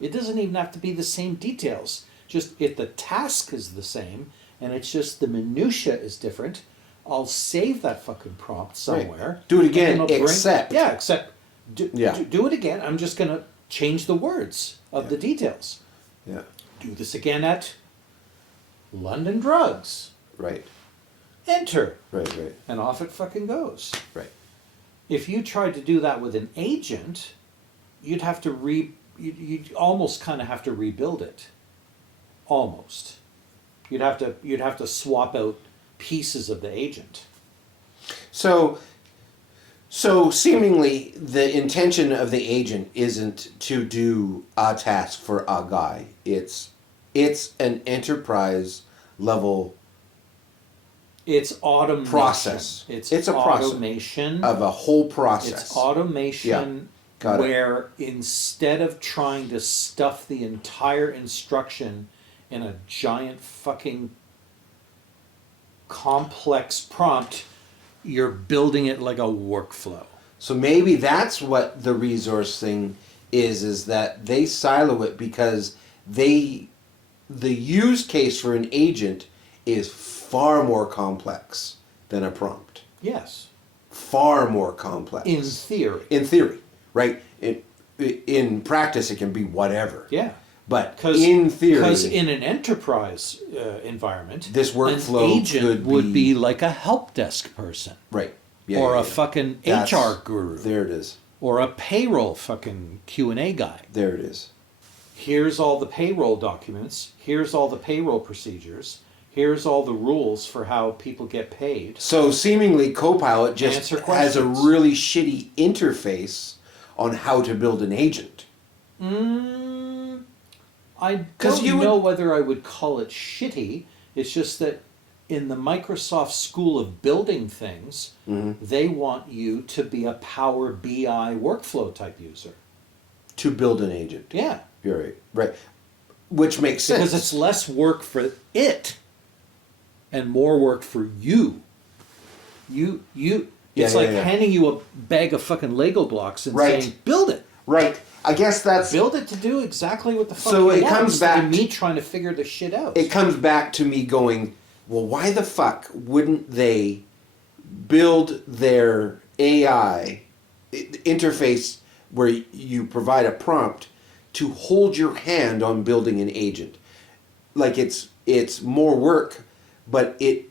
it doesn't even have to be the same details. Just if the task is the same and it's just the minutia is different, I'll save that fucking prompt somewhere. Do it again, and then I'll except. do it again. I'm just going to change the words of the details. Yeah. Do this again at London Drugs. Right. Enter. Right. Right. And off it fucking goes. Right. If you tried to do that with an agent, you'd have to you'd almost kind of have to rebuild it. Almost. You'd have to swap out pieces of the agent. So seemingly the intention of the agent isn't to do a task for a guy. It's an enterprise level It's automation. process. It's a process automation of a whole process. It's automation Got it. where instead of trying to stuff the entire instruction in a giant fucking complex prompt, you're building it like a workflow. So maybe that's what the resource thing is that they silo it because the use case for an agent is far more complex than a prompt. Yes. Far more complex. In theory. In theory, right? In practice, it can be whatever. Yeah. But in theory, because in an enterprise environment, this workflow an agent could would be like a help desk person, right, yeah, or yeah, a yeah. fucking That's- HR guru, There it is. or a payroll fucking Q&A guy. There it is. Here's all the payroll documents. Here's all the payroll procedures. Here's all the rules for how people get paid. So seemingly Copilot just Answer has a questions. really shitty interface on how to build an agent. I 'Cause don't you know whether I would call it shitty. It's just that in the Microsoft School of Building Things, they want you to be a Power BI workflow type user. To build an agent. Yeah. You're right. Right. Which makes sense. Because it's less work for it and more work for you. It's Yeah, like yeah. handing you a bag of fucking Lego blocks and Right. saying, build it. right. I guess that's Build it to do exactly what the fuck So you it want, comes instead of back me trying to figure the shit out. it comes back to me going, well, why the fuck wouldn't they build their AI interface where you provide a prompt to hold your hand on building an agent? Like it's more work, but it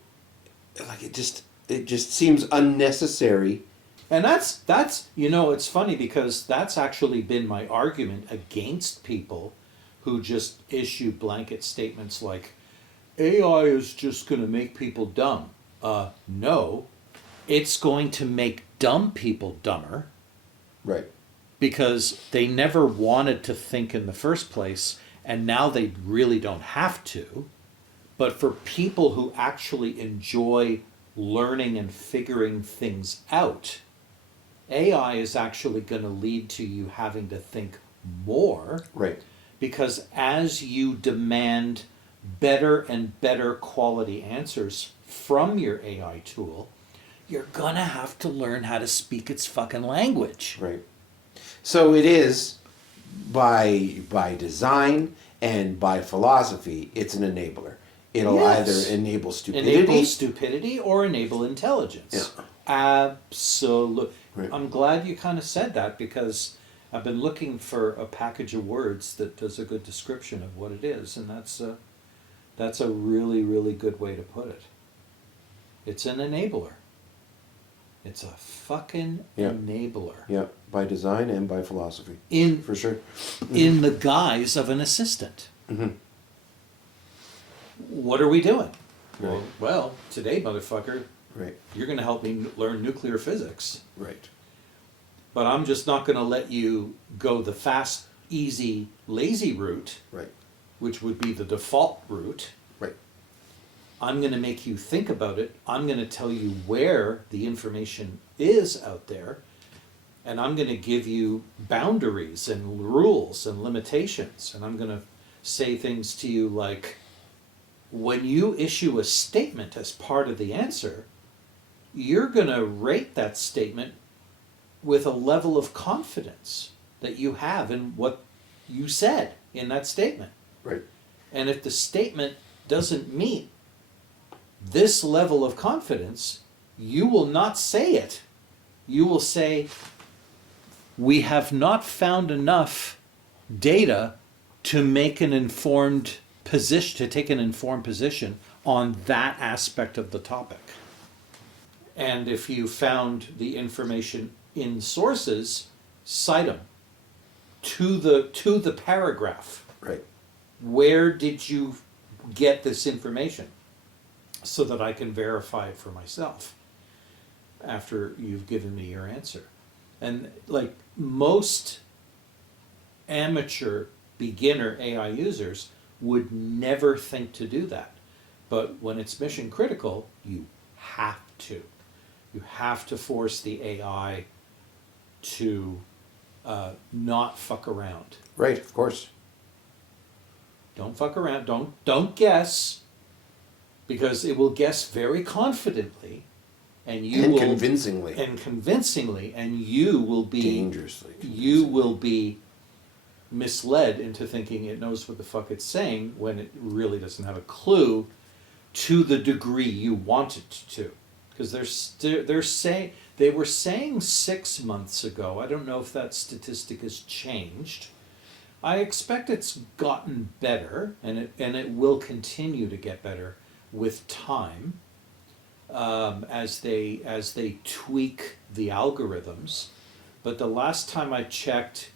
just seems unnecessary. And that's it's funny because that's actually been my argument against people who just issue blanket statements like AI is just going to make people dumb. No, it's going to make dumb people dumber Right. because they never wanted to think in the first place and now they really don't have to. But for people who actually enjoy learning and figuring things out, AI is actually going to lead to you having to think more, Right. because as you demand better and better quality answers from your AI tool, you're going to have to learn how to speak its fucking language. Right. So it is by design and by philosophy, it's an enabler. It'll Yes. either enable stupidity. Enable stupidity or enable intelligence. Yeah. Absolutely. Right. I'm glad you kind of said that because I've been looking for a package of words that does a good description of what it is, and that's a really, really good way to put it. It's an enabler. It's a fucking Yeah. enabler. Yeah, by design and by philosophy. In For sure. in the guise of an assistant. Mhm. What are we doing? Right. Well, today, motherfucker, Right. you're going to help me learn nuclear physics. Right. But I'm just not going to let you go the fast, easy, lazy route, Right. which would be the default route. Right. I'm going to make you think about it. I'm going to tell you where the information is out there. And I'm going to give you boundaries and rules and limitations. And I'm going to say things to you like, when you issue a statement as part of the answer, you're going to rate that statement with a level of confidence that you have in what you said in that statement. Right. And if the statement doesn't meet this level of confidence, you will not say it. You will say, we have not found enough data to make an informed position, to take an informed position on that aspect of the topic. And if you found the information in sources, cite them to the paragraph. Right. Where did you get this information so that I can verify it for myself after you've given me your answer? And like most amateur beginner AI users would never think to do that. But when it's mission critical, you have to. You have to force the AI to not fuck around. Right, of course. Don't fuck around. Don't guess, because it will guess very confidently, and you And will convincingly. and you will be Dangerously. you will be misled into thinking it knows what the fuck it's saying when it really doesn't have a clue to the degree you want it to. Because they were saying 6 months ago. I don't know if that statistic has changed. I expect it's gotten better, and it will continue to get better with time, as they tweak the algorithms. But the last time I checked,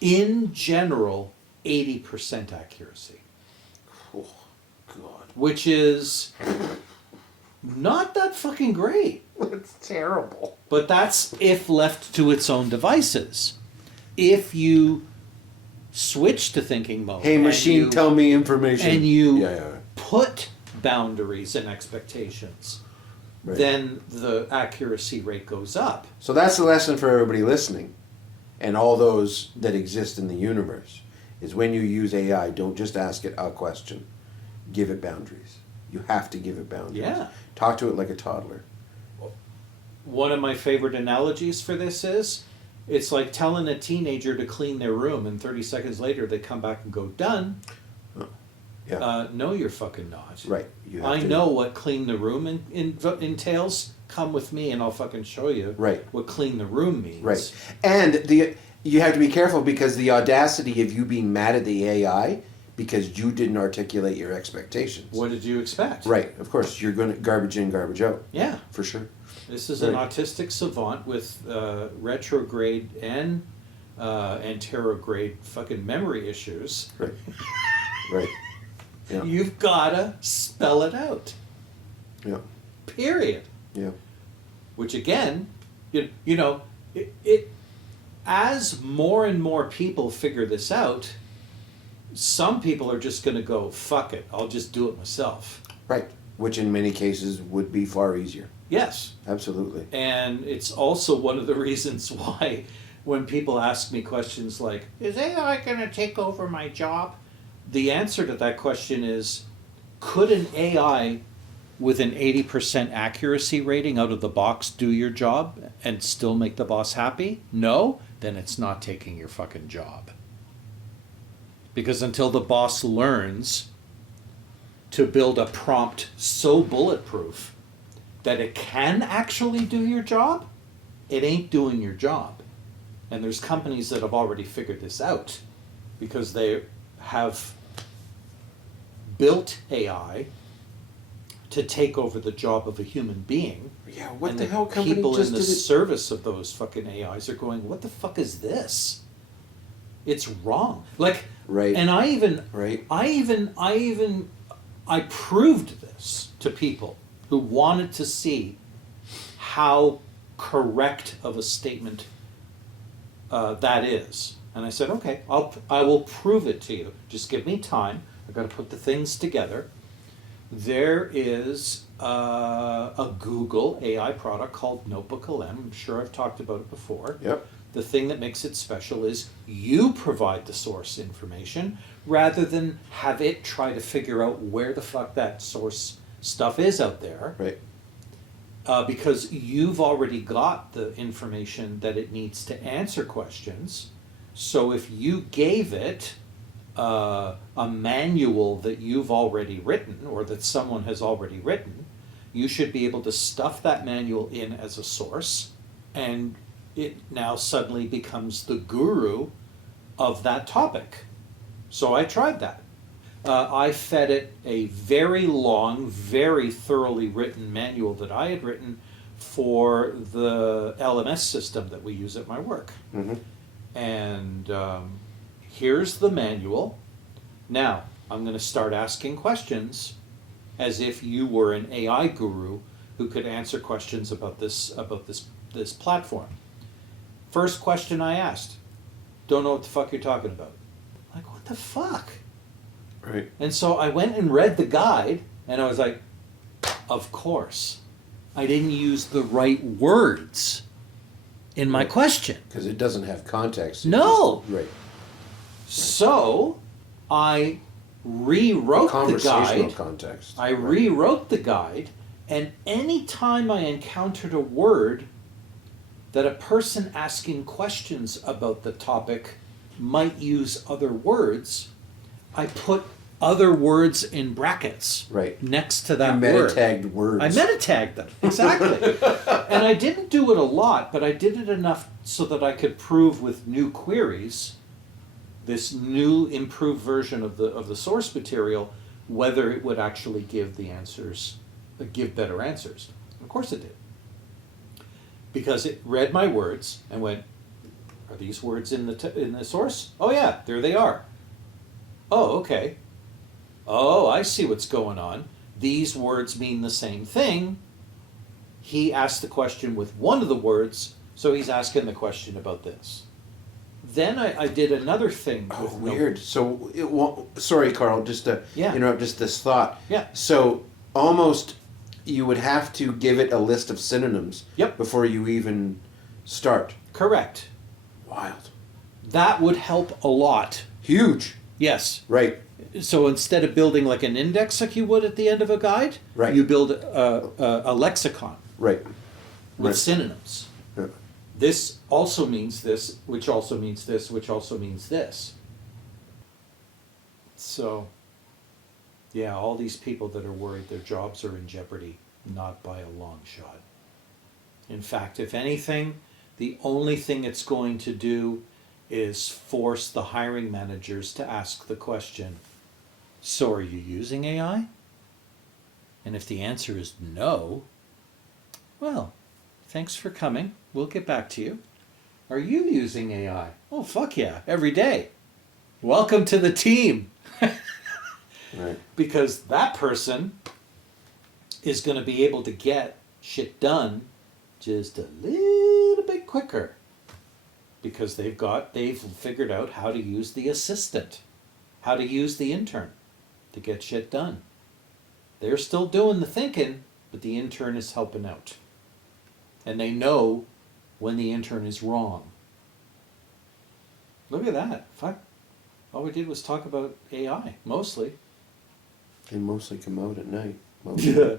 in general, 80% accuracy, Oh, God. which is not that fucking great. That's terrible. But that's if left to its own devices. If you switch to thinking mode, Hey, machine, tell me information. and you Yeah. put boundaries and expectations, Right. then the accuracy rate goes up. So that's the lesson for everybody listening, and all those that exist in the universe, is when you use AI, don't just ask it a question. Give it boundaries. You have to give it boundaries. Yeah. Talk to it like a toddler. One of my favorite analogies for this is, it's like telling a teenager to clean their room, and 30 seconds later they come back and go, done. Yeah. No, you're fucking not. Right. You have I to- know what clean the room entails. Come with me and I'll fucking show you Right. what clean the room means. Right. And you have to be careful, because the audacity of you being mad at the AI because you didn't articulate your expectations. What did you expect? Right. Of course, you're going to garbage in, garbage out. Yeah. For sure. This is an Right. autistic savant with retrograde and anterograde fucking memory issues. Right. Right. Yeah. You've gotta spell it out. Yeah. Period. Yeah. Which again, you know, it as more and more people figure this out, some people are just going to go, fuck it, I'll just do it myself. Right. Which in many cases would be far easier. Yes. Absolutely. And it's also one of the reasons why when people ask me questions like, is AI going to take over my job? The answer to that question is, could an AI with an 80% accuracy rating out of the box do your job and still make the boss happy? No? Then it's not taking your fucking job. Because until the boss learns to build a prompt so bulletproof that it can actually do your job, it ain't doing your job. And there's companies that have already figured this out because they have built AI to take over the job of a human being. Yeah, what and the hell company people just in the did it? service of those fucking AIs are going, what the fuck is this? It's wrong. Like, Right. and Right. I proved this to people who wanted to see how correct of a statement that is. And I said, okay, I will prove it to you. Just give me time. I've got to put the things together. There is a Google AI product called Notebook LM. I'm sure I've talked about it before. Yep. The thing that makes it special is you provide the source information rather than have it try to figure out where the fuck that source stuff is out there. Right. Because you've already got the information that it needs to answer questions. So if you gave it a manual that you've already written or that someone has already written, you should be able to stuff that manual in as a source, and it now suddenly becomes the guru of that topic. So I tried that. I fed it a very long, very thoroughly written manual that I had written for the LMS system that we use at my work. Mm-hmm. And here's the manual. Now, I'm going to start asking questions as if you were an AI guru who could answer questions about this platform. First question I asked, don't know what the fuck you're talking about. Like, what the fuck? Right. And so I went and read the guide, and I was like, of course. I didn't use the right words in my question. Because it doesn't have context. It No. just- right. So I rewrote the Conversational guide. context. I Right. rewrote the guide And any time I encountered a word that a person asking questions about the topic might use other words, I put other words in brackets Right. next to that You word. meta-tagged words. I meta-tagged them, exactly. And I didn't do it a lot, but I did it enough so that I could prove with new queries, this new improved version of the source material, whether it would actually give the answers, give better answers. Of course it did. Because it read my words and went, are these words in the source? Oh yeah, there they are. Oh, okay. Oh, I see what's going on. These words mean the same thing. He asked the question with one of the words, so he's asking the question about this. Then I did another thing. Oh, with weird. So, sorry, Carl, just to Yeah. interrupt just this thought. Yeah. So, almost you would have to give it a list of synonyms Yep. before you even start. Correct. Wild. That would help a lot. Huge. Yes. Right. So instead of building like an index like you would at the end of a guide, Right. you build a lexicon Right. with Right. synonyms. Yeah. This also means this, which also means this, which also means this. So, yeah, all these people that are worried their jobs are in jeopardy, not by a long shot. In fact, if anything, the only thing it's going to do is force the hiring managers to ask the question, so are you using AI? And if the answer is no, well, thanks for coming. We'll get back to you. Are you using AI? Oh, fuck yeah, every day. Welcome to the team. Right. Because that person is going to be able to get shit done just a little bit quicker. Because they've figured out how to use the assistant, how to use the intern to get shit done. They're still doing the thinking, but the intern is helping out. And they know when the intern is wrong. Look at that. Fuck. All we did was talk about AI, mostly. They mostly come out at night. Yeah.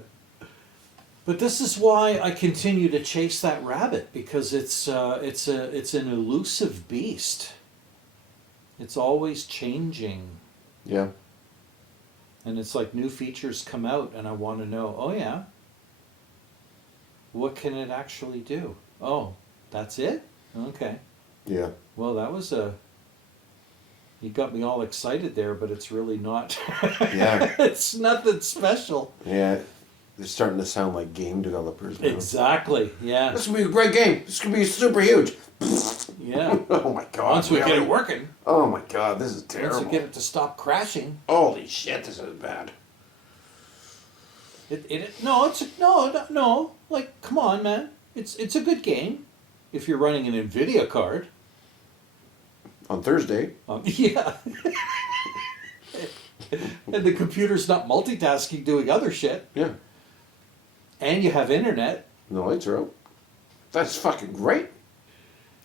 But this is why I continue to chase that rabbit, because it's an elusive beast. It's always changing. Yeah. And it's like new features come out and I want to know, oh yeah, what can it actually do? Oh, that's it? Okay. Yeah. Well, that was you got me all excited there, but it's really not. Yeah. It's nothing special. Yeah. They're starting to sound like game developers now. Exactly, yeah. This is going to be a great game. This is going to be super huge. Yeah. Oh my god. Once we get really? it working. Oh my god, this is terrible. Once we get it to stop crashing. Holy shit, this is bad. No. Like, come on, man. It's a good game if you're running an NVIDIA card. On Thursday. Yeah. And the computer's not multitasking doing other shit. Yeah. And you have internet. The lights are out. That's fucking great.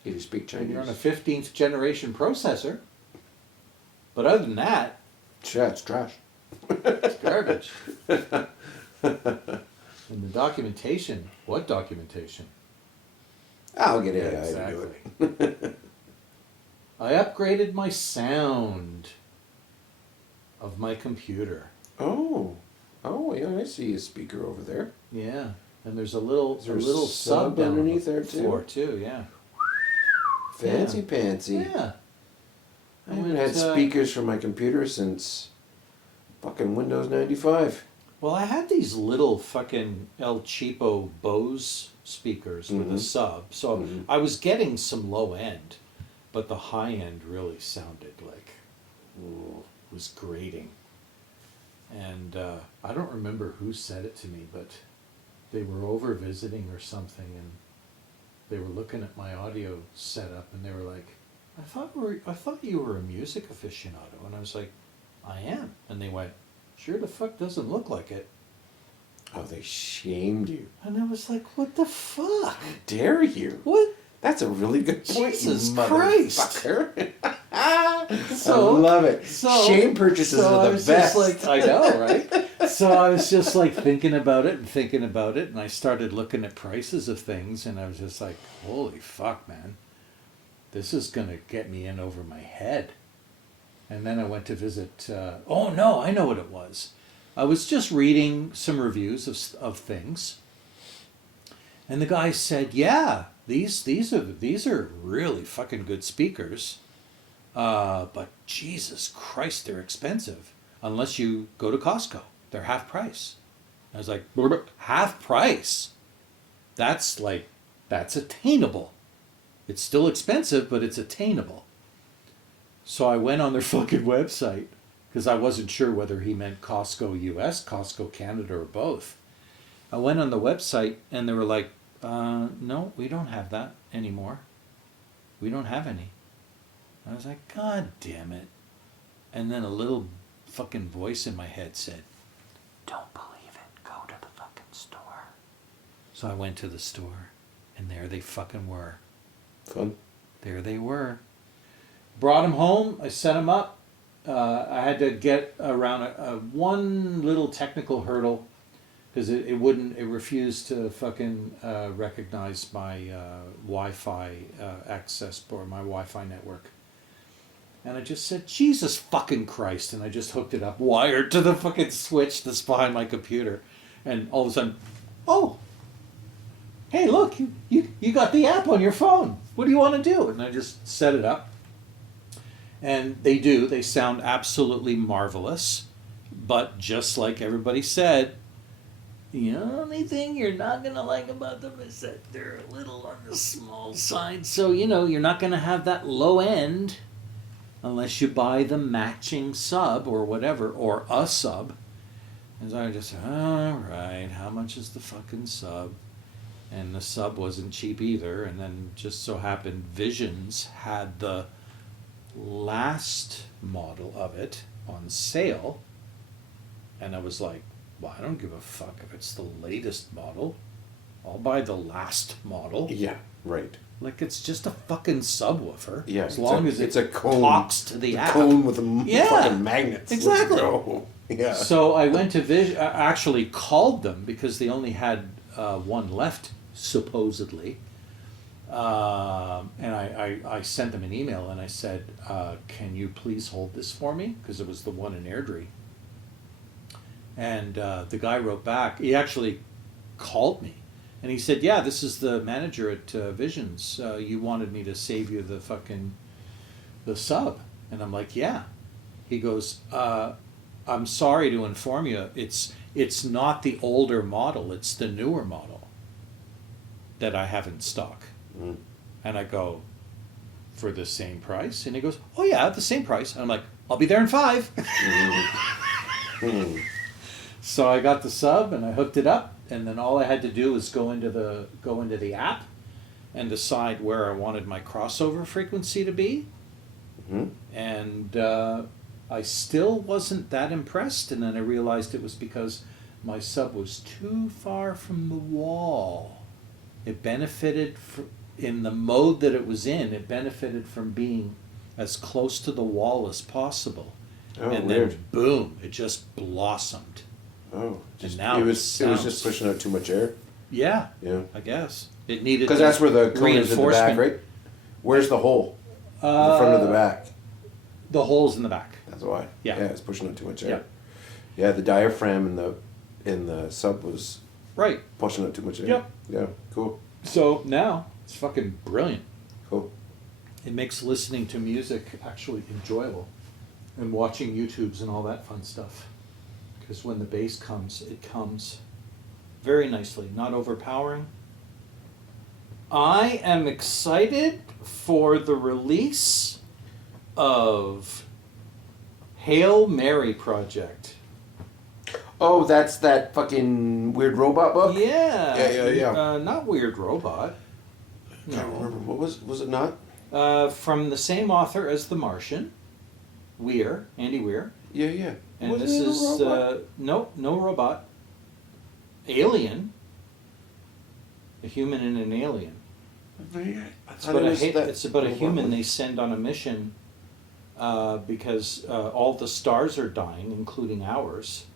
If you speak Chinese. And you're on a 15th generation processor. But other than that, Yeah, it's trash. it's garbage. And the documentation, what documentation? I'll get AI Exactly. to do it. I upgraded my sound of my computer. Oh. Oh, yeah, I see a speaker over there. Yeah. And there's a little Is there a sub sub down underneath on the there, too? floor too, yeah. Fancy pantsy. Yeah. I haven't had speakers for my computer since fucking Windows 95. Well, I had these little fucking El Cheapo Bose speakers with a Mhm. sub, so Mhm. I was getting some low end, but the high end really sounded like was grating. And I don't remember who said it to me, but they were over visiting or something, and they were looking at my audio setup, and they were like, I thought you were a music aficionado," and I was like, "I am," and they went, "Sure the fuck doesn't look like it." Oh, they shamed you. And I was like, what the fuck? Dare you? What? That's a really good point, Jesus you Christ. motherfucker. So, I love it. so- Shame purchases so are I the was best. just like, I know, right? So I was just like thinking about it, and I started looking at prices of things, and I was just like, holy fuck, man. This is going to get me in over my head. And then I went to visit, oh no, I know what it was. I was just reading some reviews of things. And the guy said, yeah, these are really fucking good speakers. But Jesus Christ, they're expensive. Unless you go to Costco. They're half price. I was like, half price? That's attainable. It's still expensive, but it's attainable. So I went on their fucking website because I wasn't sure whether he meant Costco US, Costco Canada, or both. I went on the website and they were like, no, we don't have that anymore. We don't have any. I was like, God damn it. And then a little fucking voice in my head said, don't believe it, go to the fucking store. So I went to the store and there they fucking were. Fun. There they were. Brought them home. I set them up. I had to get around one little technical hurdle because it refused to fucking recognize my Wi-Fi access or my Wi-Fi network. And I just said, Jesus fucking Christ. And I just hooked it up, wired to the fucking switch that's behind my computer. And all of a sudden, oh, hey, look, you got the app on your phone. What do you want to do? And I just set it up. And they sound absolutely marvelous. But just like everybody said, the only thing you're not going to like about them is that they're a little on the small side. So, you're not going to have that low end unless you buy the matching sub or whatever, or a sub. And so I just said, all right, how much is the fucking sub? And the sub wasn't cheap either. And then just so happened Visions had the last model of it on sale. And I was like, well, I don't give a fuck if it's the latest model. I'll buy the last model. Yeah, right. Like it's just a fucking subwoofer. Yeah, as long as it's a cone, talks to the app. Cone with fucking magnets. Exactly. Let's go. Yeah. So I went to Vision. I actually called them because they only had one left, supposedly. And I sent them an email and I said, can you please hold this for me? Because it was the one in Airdrie. And the guy wrote back. He actually called me. And he said, yeah, this is the manager at Visions. You wanted me to save you the sub. And I'm like, yeah. He goes, I'm sorry to inform you, it's not the older model, it's the newer model that I have in stock. Mm. And I go, for the same price? And he goes, oh yeah, the same price. And I'm like, I'll be there in 5. Mm. So I got the sub and I hooked it up, and then all I had to do was go into the app and decide where I wanted my crossover frequency to be. Mm-hmm. And I still wasn't that impressed, and then I realized it was because my sub was too far from the wall. It benefited in the mode that it was in. It benefited from being as close to the wall as possible. Oh, and weird. Then boom, it just blossomed. Oh, and now it was just pushing out too much air. Yeah, yeah. I guess it needed because that's where the cone is in the back, right? Where's the hole? The front of the back. The hole's in the back. That's why. Yeah, it's pushing out too much air. Yeah, the diaphragm in the sub was right pushing out too much air. Yep. Yeah, cool. So now it's fucking brilliant. Cool. It makes listening to music actually enjoyable, and watching YouTubes and all that fun stuff. Because when the bass comes, it comes very nicely, not overpowering. I am excited for the release of Hail Mary Project. Oh, that's that fucking Weird Robot book? Yeah. Yeah. Not Weird Robot. I can't remember. What was it not? From the same author as The Martian, Andy Weir. Yeah. And was this is no robot. Alien. A human and an alien. It's about a human they send on a mission because all the stars are dying, including ours.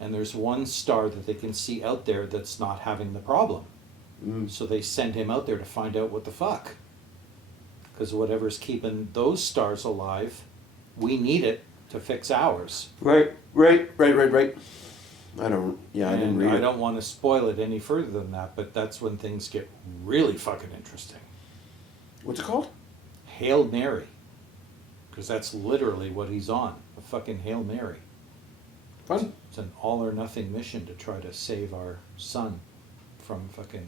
And there's one star that they can see out there that's not having the problem. So they send him out there to find out what the fuck. Because whatever's keeping those stars alive, we need it to fix ours. Right. I didn't And read I it. don't want to spoil it any further than that, but that's when things get really fucking interesting. What's it called? Hail Mary. Because that's literally what he's on. A fucking Hail Mary. Fun. It's an all or nothing mission to try to save our son from fucking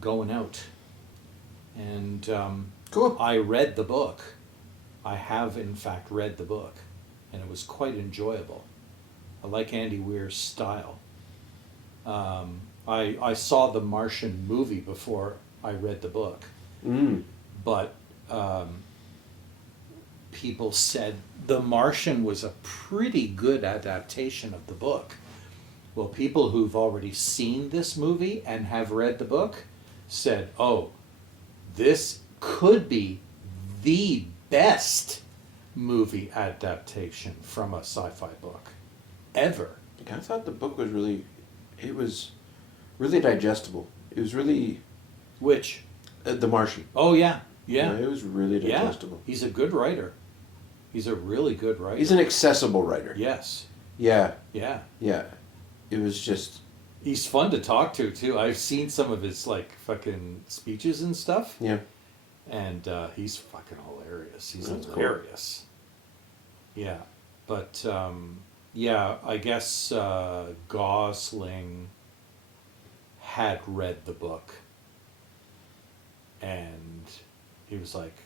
going out. And Cool. I read the book. I have, in fact, read the book. And it was quite enjoyable. I like Andy Weir's style. I saw the Martian movie before I read the book. But people said The Martian was a pretty good adaptation of the book. Well, people who've already seen this movie and have read the book said, oh, this could be the best movie adaptation from a sci-fi book ever. I thought the book was really digestible. It was really Which? The Martian. Oh, yeah. Yeah. It was really Yeah. digestible. He's a good writer. He's a really good writer. He's an accessible writer. Yes. Yeah. Yeah. Yeah. It was just. He's fun to talk to, too. I've seen some of his, like, fucking speeches and stuff. Yeah. And he's fucking hilarious. He's That's hilarious. Cool. Yeah. But, yeah, I guess Gosling had read the book. And he was like,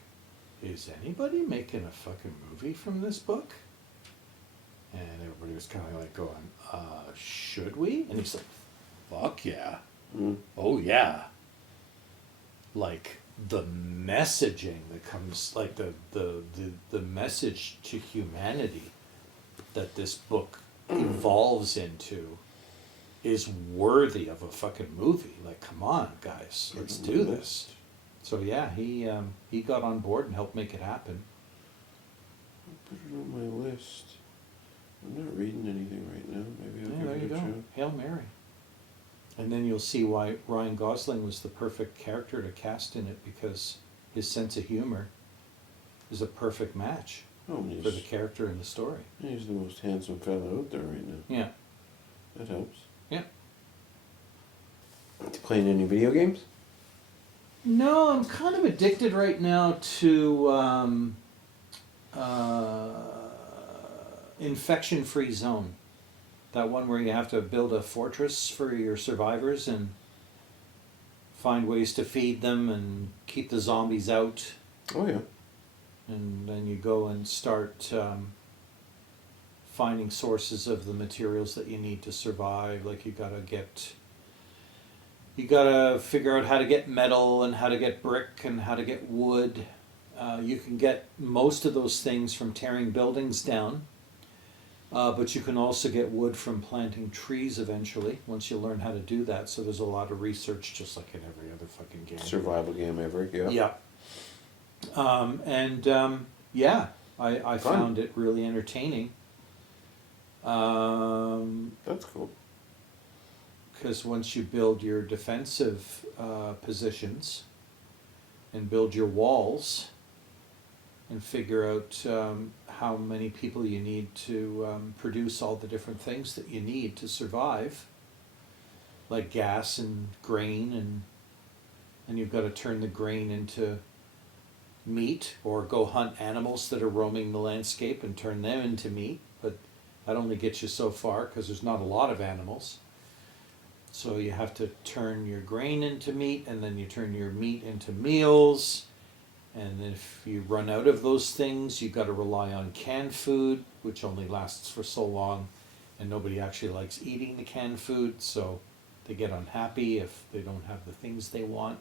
is anybody making a fucking movie from this book? And everybody was kind of like going, should we? And he's like, fuck yeah. Oh yeah. Like the messaging that comes, like the message to humanity that this book evolves into is worthy of a fucking movie. Like, come on, guys, let's do this. So yeah, he got on board and helped make it happen. Put it on my list. I'm not reading anything right now. Maybe I'll Yeah, give there you it a go. try. Hail Mary. And then you'll see why Ryan Gosling was the perfect character to cast in it, because his sense of humor is a perfect match Oh, for the character and the story. he's the most handsome fella out there right now. Yeah. That helps. Yeah. Playing any video games? No, I'm kind of addicted right now to Infection-Free Zone. That one where you have to build a fortress for your survivors and find ways to feed them and keep the zombies out. Oh, yeah. And then you go and start finding sources of the materials that you need to survive. Like you gotta figure out how to get metal and how to get brick and how to get wood. You can get most of those things from tearing buildings down, but you can also get wood from planting trees eventually, once you learn how to do that. So there's a lot of research, just like in every other fucking game. Survival game ever, yeah. Yeah. I found it really entertaining. That's cool. Because once you build your defensive positions and build your walls and figure out how many people you need to produce all the different things that you need to survive, like gas and grain, and you've got to turn the grain into meat or go hunt animals that are roaming the landscape and turn them into meat, but that only gets you so far because there's not a lot of animals. So you have to turn your grain into meat, and then you turn your meat into meals. And if you run out of those things, you've got to rely on canned food, which only lasts for so long. And nobody actually likes eating the canned food, so they get unhappy if they don't have the things they want.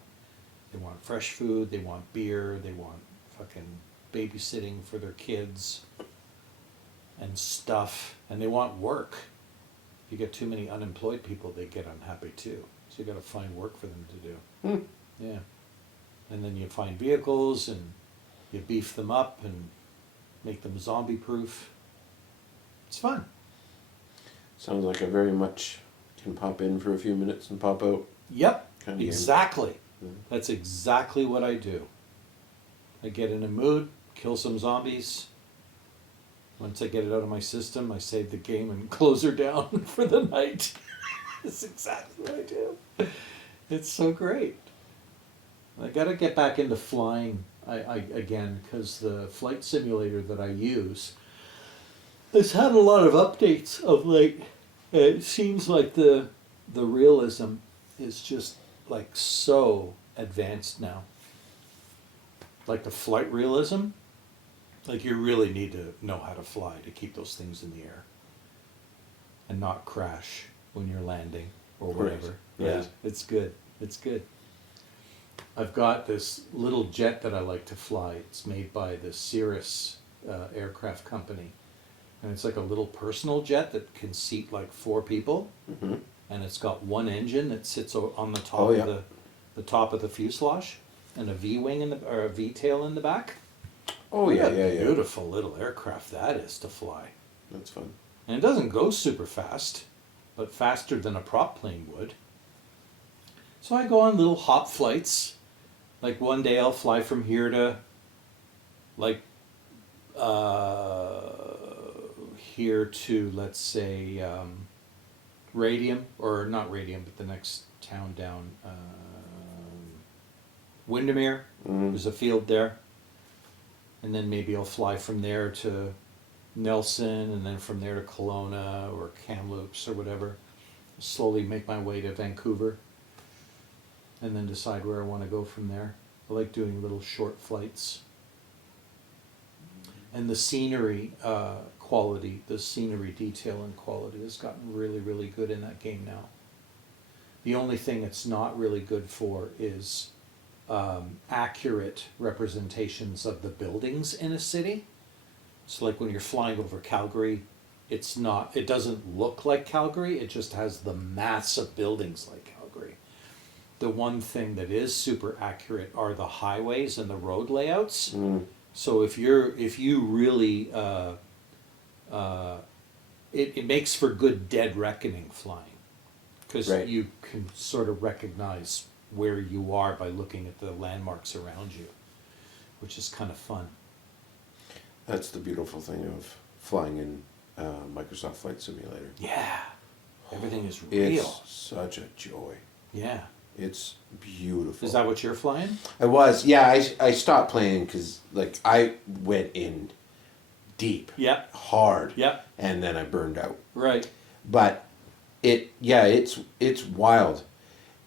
They want fresh food, they want beer, they want fucking babysitting for their kids and stuff. And they want work. You get too many unemployed people, they get unhappy too. So you got to find work for them to do. Yeah. And then you find vehicles and you beef them up and make them zombie proof. It's fun. Sounds like a very much can pop in for a few minutes and pop out Yep, kind of game. exactly. Yeah. That's exactly what I do. I get in a mood, kill some zombies. Once I get it out of my system, I save the game and close her down for the night. That's exactly what I do. It's so great. I gotta get back into flying again, because the flight simulator that I use has had a lot of updates of late. It seems like the realism is just like so advanced now. Like the flight realism, like you really need to know how to fly to keep those things in the air and not crash when you're landing or whatever. Right. Yeah, it's good. It's good. I've got this little jet that I like to fly. It's made by the Cirrus aircraft company. And it's like a little personal jet that can seat like 4 people. Mm-hmm. And it's got one engine that sits on the top Oh, yeah. of the top of the fuselage, and a V wing or a V tail in the back. Oh What yeah, a yeah, yeah. Beautiful little aircraft that is to fly. That's fun. And it doesn't go super fast, but faster than a prop plane would. So I go on little hop flights. Like one day I'll fly from here to like here to, let's say, Radium, or not Radium, but the next town down, Windermere. Mhm. There's a field there. And then maybe I'll fly from there to Nelson, and then from there to Kelowna or Kamloops or whatever. Slowly make my way to Vancouver, and then decide where I want to go from there. I like doing little short flights. And the scenery quality, the scenery detail and quality has gotten really, really good in that game now. The only thing it's not really good for is accurate representations of the buildings in a city. So like when you're flying over Calgary, it doesn't look like Calgary, it just has the mass of buildings like Calgary. The one thing that is super accurate are the highways and the road layouts. Mm. So if you really, it makes for good dead reckoning flying, because Right. you can sort of recognize where you are by looking at the landmarks around you, which is kind of fun. That's the beautiful thing of flying in Microsoft Flight Simulator. Yeah, everything is real. It's such a joy. Yeah. It's beautiful. Is that what you're flying? I was, yeah. I stopped playing because like I went in deep, Yep. hard, Yep. and then I burned out. Right. But it's wild.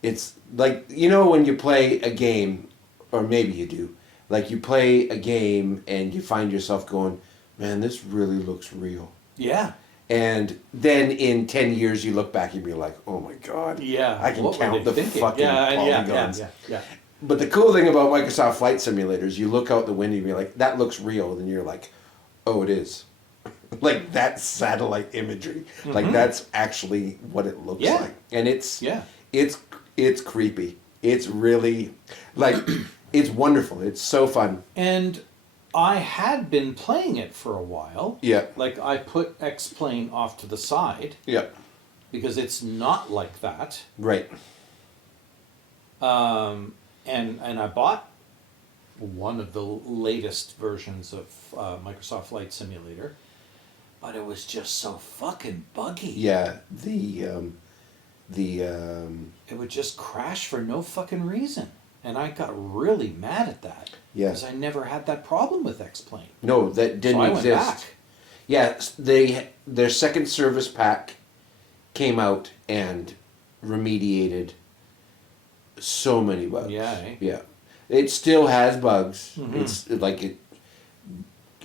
It's like, you know, when you play a game, or maybe you do, like you play a game and you find yourself going, man, this really looks real. Yeah. And then in 10 years you look back and you're like, oh my God. Yeah. I can What were count they the thinking? fucking polygons. Yeah. But the cool thing about Microsoft Flight Simulators, you look out the window and you're like, that looks real. And you're like, oh, it is. Like that's satellite imagery. Mm-hmm. Like that's actually what it looks Yeah. like. And it's Yeah. it's creepy. It's really like it's wonderful. It's so fun. And I had been playing it for a while. Yeah. Like I put X-Plane off to the side Yeah. because it's not like that. Right. And I bought one of the latest versions of Microsoft Flight Simulator, but it was just so fucking buggy. Yeah. It would just crash for no fucking reason. And I got really mad at that. Yeah. Because I never had that problem with X-Plane. No, that didn't So I went exist. back. Yeah, their second service pack came out and remediated so many bugs. Yeah, eh? Yeah. It still has bugs. Mhm. It's like it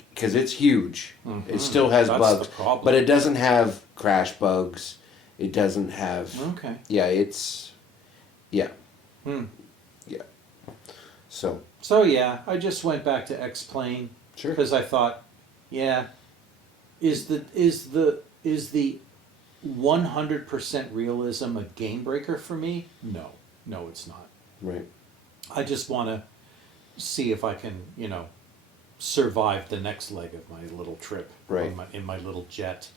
because it's huge. Mhm. It still has That's bugs, the problem. but it doesn't have crash bugs. It doesn't have. Okay. Yeah, it's. Yeah, Hmm. yeah. So So yeah, I just went back to X-Plane. Sure. Because I thought, yeah, is the 100% realism a game breaker for me? No, it's not. right. I just want to see if I can, survive the next leg of my little trip Right. in my little jet.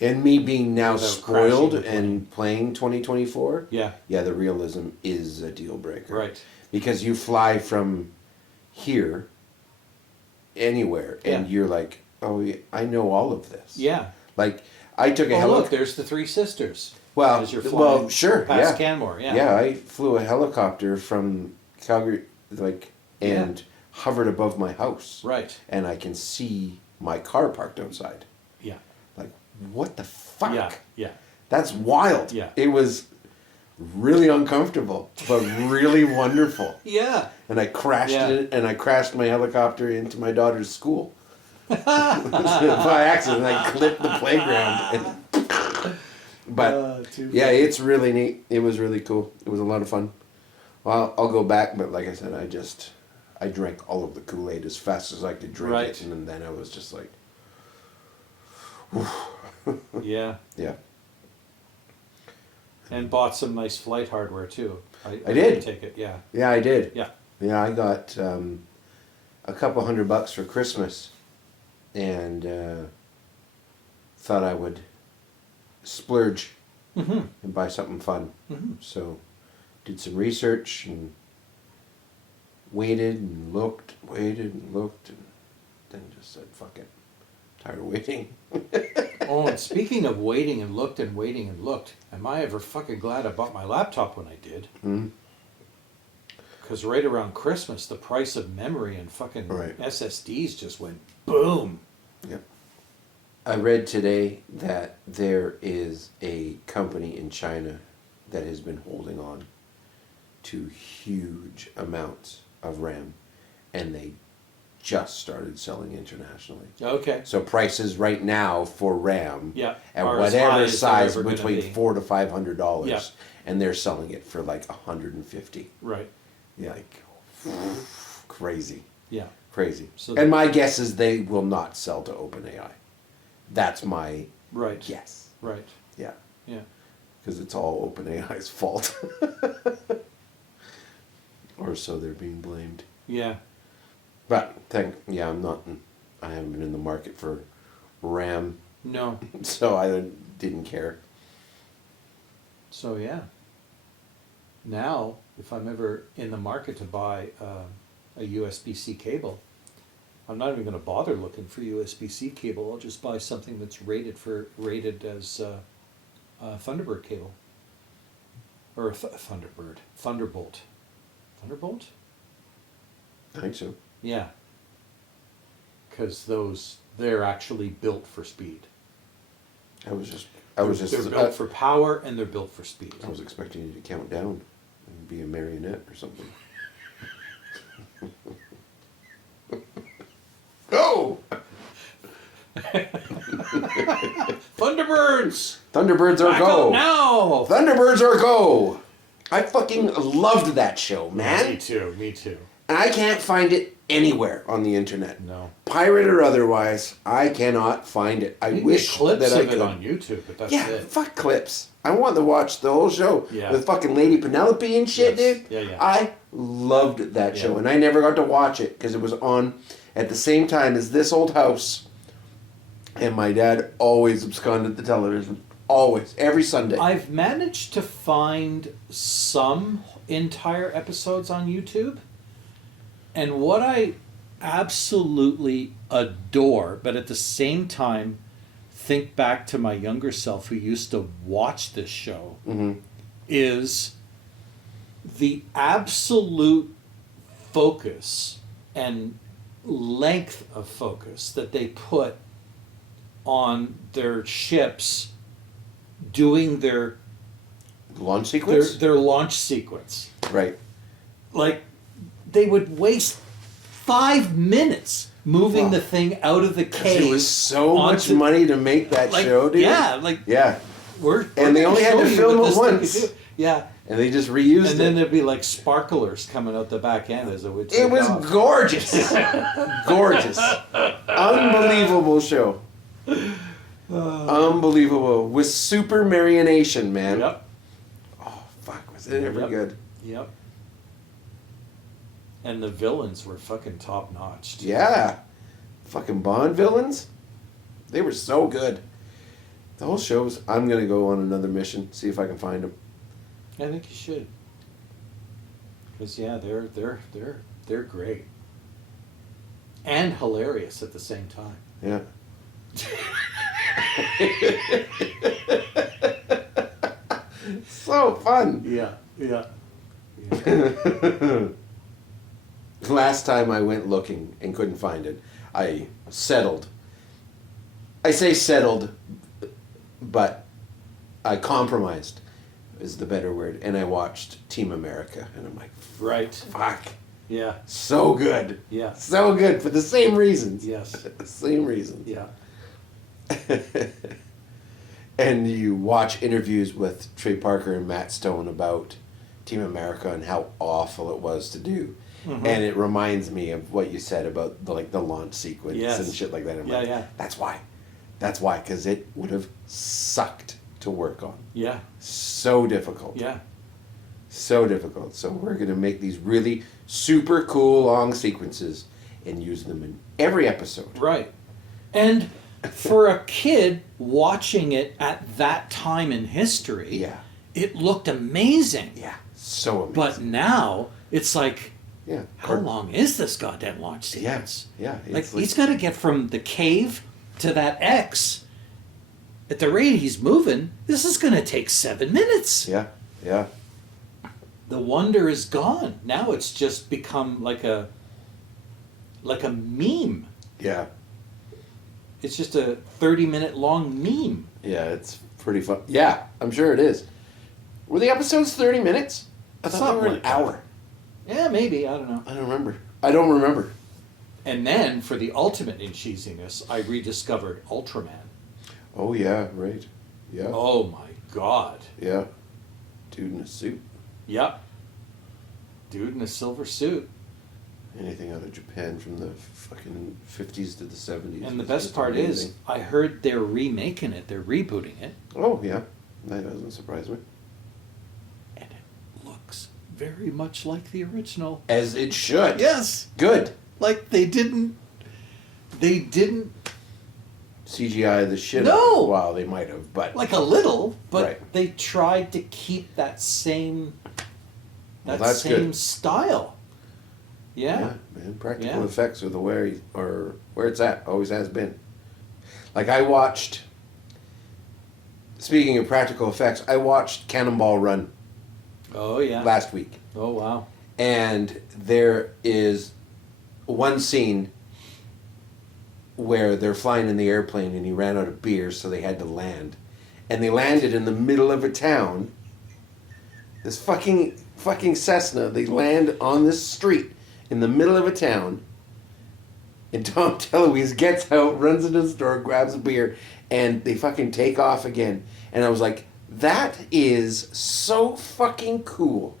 And me being now Without spoiled crashing the plane. and playing 2024, Yeah. yeah, the realism is a deal breaker. Right. Because you fly from here anywhere, and Yeah. you're like, oh, yeah, I know all of this. Yeah. Like, I took a Oh, helicopter. look, there's the Three Sisters. Well, as you're flying sure, past yeah. Canmore. Yeah. Yeah, I flew a helicopter from Calgary, and hovered above my house. Right. And I can see my car parked outside. Yeah. Like, what the fuck? Yeah. Yeah. That's wild. Yeah. It was really uncomfortable, but really wonderful. Yeah. And I crashed it, and I crashed my helicopter into my daughter's school. By accident, I clipped the playground. But yeah, it's really neat. It was really cool. It was a lot of fun. Well, I'll go back, but like I said, I drank all of the Kool-Aid as fast as I could drink Right. it, and then I was just like, Yeah. yeah. And bought some nice flight hardware too. I did. Take it. Yeah. Yeah, I did. Yeah. Yeah, I got a couple $100 for Christmas, and thought I would splurge Mm-hmm. and buy something fun. Mm-hmm. So, did some research and waited and looked, and then just said, "Fuck it, tired of waiting." Oh, and speaking of waiting and looked and waiting and looked, am I ever fucking glad I bought my laptop when I did? Hmm? Because right around Christmas, the price of memory and fucking Right. SSDs just went boom. Yep. I read today that there is a company in China that has been holding on to huge amounts of RAM, and they just started selling internationally. Okay. So prices right now for RAM Yeah. at are as high whatever as they're size ever gonna between be. $400 to $500, Yeah. and they're selling it for like 150. Right. Yeah, like crazy, Yeah. crazy. So And my guess is they will not sell to OpenAI. That's my Right. guess. Right. Yeah, Yeah. because it's all OpenAI's fault, or so they're being blamed. Yeah. But I haven't been in the market for RAM, No. so I didn't care. So yeah. Now, if I'm ever in the market to buy a USB-C cable, I'm not even going to bother looking for USB-C cable. I'll just buy something that's rated as Thunderbird cable, or Thunderbolt. Thunderbolt. I think so. Yeah. Because they're actually built for speed. I was just They're built for power and they're built for speed. I was expecting you to count down and be a marionette or something. Go! Thunderbirds! Thunderbirds are Back go! up now! Thunderbirds are go! I fucking loved that show, man. Me too, me too. And I can't find it anywhere on the internet. No. Pirate or otherwise, I cannot find it. I You can wish get clips that I of could. it on YouTube, but that's Yeah, it. fuck clips. I want to watch the whole show Yeah. with fucking Lady Penelope and shit, Yes. dude. Yeah, yeah. I loved that show, Yeah. and I never got to watch it because it was on at the same time as This Old House, and my dad always absconded the television. Always. Every Sunday. I've managed to find some entire episodes on YouTube, and what I absolutely adore, but at the same time think back to my younger self who used to watch this show, Mhm. is the absolute focus and length of focus that they put on their ships doing their Launch sequence? their launch sequence. Right. Like they would waste 5 minutes moving Wow. the thing out of the cave. It was so much onto- money to make that like, show, dude. Yeah, like Yeah. we're And they gonna only had show to you film what it this thing once. could do. Yeah. And they just reused And then it. there'd be like sparklers coming out the back end as it would It take was off. gorgeous. Gorgeous. Unbelievable show. Unbelievable. With super marionation, man. Yep. Oh, fuck. Was it ever Yep. good? Yep. And the villains were fucking top notch. Yeah. Fucking Bond villains. They were so good. The whole show's. I'm gonna go on another mission, see if I can find them. I think you should. Because yeah, they're great. And hilarious at the same time. Yeah. So fun. Yeah. Last time I went looking and couldn't find it, I settled. I say settled, but I compromised is the better word. And I watched Team America, and I'm like, Right. fuck, Yeah. so good. Yeah. So good for the same reasons. Yes. The same reasons. Yeah. And you watch interviews with Trey Parker and Matt Stone about Team America and how awful it was to do. Mhm. And it reminds me of what you said about the launch sequence Yes. and shit like that. I'm Yeah, like, yeah. That's why. That's why, because it would have sucked to work on. Yeah. So difficult. Yeah. So difficult. So we're going to make these really super cool long sequences and use them in every episode. Right. And for a kid watching it at that time in history, Yeah. it looked amazing. Yeah. So amazing. But now it's like, yeah. how long is this goddamn launch sequence? Yeah. Like he's got to get from the cave to that X. At the rate he's moving, this is going to take 7 minutes. Yeah. Yeah. The wonder is gone. Now it's just become like a meme. Yeah. It's just a 30-minute long meme. Yeah, it's pretty fun. Yeah, I'm sure it is. Were the episodes 30 minutes? I thought they were an Something like that. hour. Yeah, maybe. I don't know. I don't remember. And then, for the ultimate in cheesiness, I rediscovered Ultraman. Oh, yeah, right. Yeah. Oh my god. Yeah. Dude in a suit. Yep. Dude in a silver suit. Anything out of Japan from the fucking 50s to the 70s. And the was best just part is, amazing. I heard they're remaking it. They're rebooting it. Oh, yeah. That doesn't surprise me. And it looks very much like the original. As it should. Yes. Good. Like they didn't CGI the shit No! out of it. Wow, they might have, but... like a little, but Right. they tried to keep that same Well, that's same good. style. Yeah. Man, practical Yeah. effects are the way, or where it's at, always has been. Like I watched, speaking of practical effects, I watched Cannonball Run Oh yeah. last week. Oh wow. And there is one scene where they're flying in the airplane and he ran out of beer, so they had to land. And they landed in the middle of a town. This fucking Cessna, they land on this street in the middle of a town. And Tom DeLuise gets out, runs into the store, grabs a beer, and they fucking take off again. And I was like, that is so fucking cool.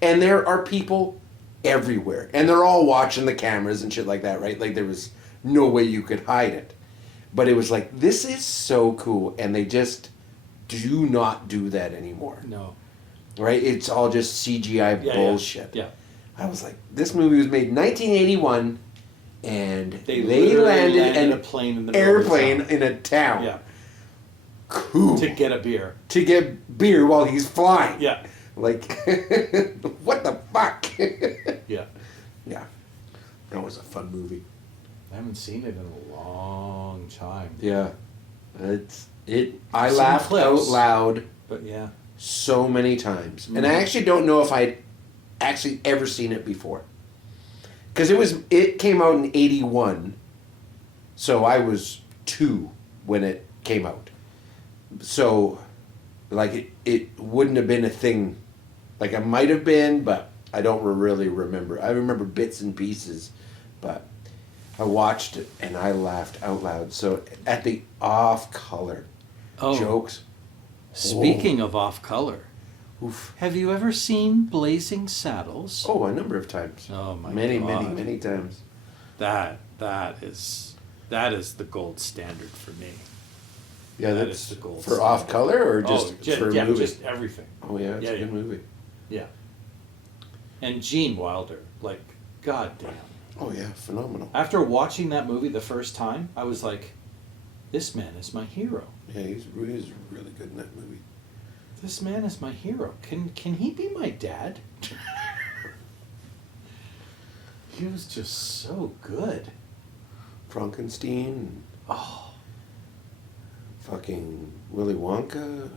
And there are people everywhere. And they're all watching the cameras and shit like that, right? Like there was no way you could hide it. But it was like, this is so cool. And they just do not do that anymore. No. Right? It's all just CGI Yeah, bullshit. Yeah. I was like, this movie was made in 1981, and They they landed in an a plane in the middle of airplane town. in a town. Yeah. Cool. To get a beer. To get beer while he's flying. Yeah. Like, what the fuck? Yeah. Yeah. That was a fun movie. I haven't seen it in a long time. Yeah. I Some laughed clips. out loud But yeah. so many times. And I actually don't know if I'd actually ever seen it before. Because it came out in 81. So I was 2 when it came out. So, like, it wouldn't have been a thing. Like, I might have been, but I don't really remember. I remember bits and pieces, but I watched it and I laughed out loud. So, at the off-color jokes. Speaking of off color, Oof. have you ever seen Blazing Saddles? Oh, a number of times. Oh my many, God. many times. That is the gold standard for me. Yeah, That that's is the gold for off standard. color or just for a movie? just everything. Oh yeah, it's Yeah, a good yeah. movie. Yeah. And Gene Wilder, like, goddamn. Oh yeah, phenomenal. After watching that movie the first time, I was like, this man is my hero. Yeah, he's really good in that movie. This man is my hero. Can he be my dad? He was just so good. Frankenstein, Oh, fucking Willy Wonka.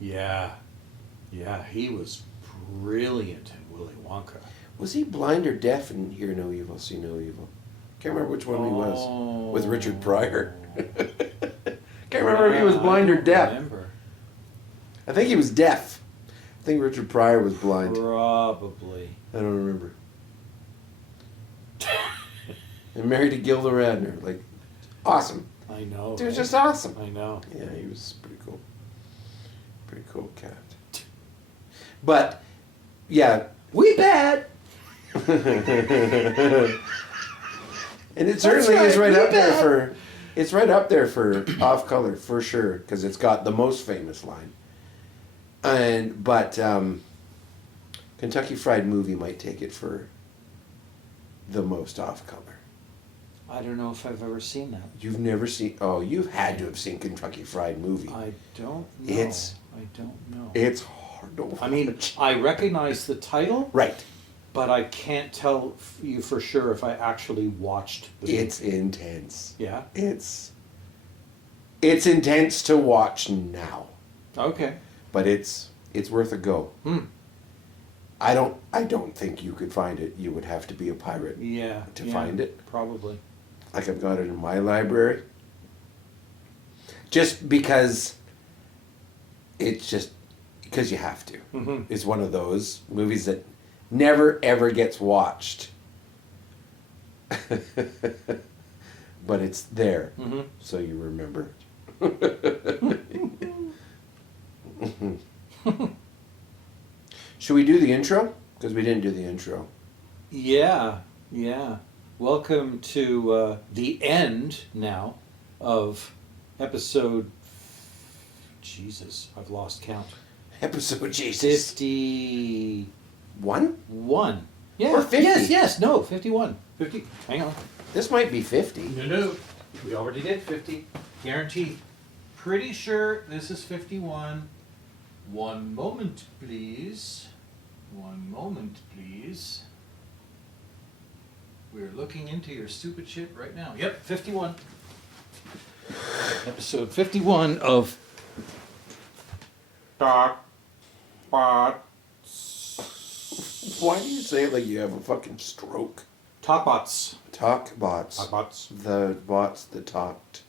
yeah. Yeah, he was brilliant in Willy Wonka. Was he blind or deaf in Hear No Evil, See No Evil? Can't remember which one he was. With Richard Pryor. Can't remember if he was blind or deaf. Remember. I think he was deaf. I think Richard Pryor was blind. Probably. I don't remember. And married to Gilda Radner. Like, awesome. I know. Dude was right? just awesome. I know. Yeah, he was pretty cool. Pretty cool cat. But, yeah, we bad. And it certainly is right up there for. It's right up there for Off Color for sure, because it's got the most famous line. But Kentucky Fried Movie might take it for the most Off Color. I don't know if I've ever seen that. You've never seen? Oh, you've had to have seen Kentucky Fried Movie. I don't know. I don't know. It's hard to watch. I mean, I recognize the title, right? but I can't tell you for sure if I actually watched the movie. It's intense. Yeah? It's intense to watch now, Okay. but it's worth a go. Hmm. I don't think you could find it. You would have to be a pirate Yeah. to yeah, find it. Probably. Like I've got it in my library. Just because you have to. Mm-hmm. It's one of those movies that never ever gets watched. But it's there, Mm-hmm. so you remember. Should we do the intro? Because we didn't do the intro. Yeah. Yeah. Welcome to the end now of episode. Jesus, I've lost count. Episode Jesus. 51. One? Yeah. Or 50. Yes. No, 51. 50. Hang on. This might be 50. No. We already did 50. Guaranteed. Pretty sure this is 51. One moment, please. One moment, please. We're looking into your stupid shit right now. Yep, 51. Episode 51 of TalkBots. Why do you say it like you have a fucking stroke? TalkBots. TalkBots. TalkBots. The bots that talked.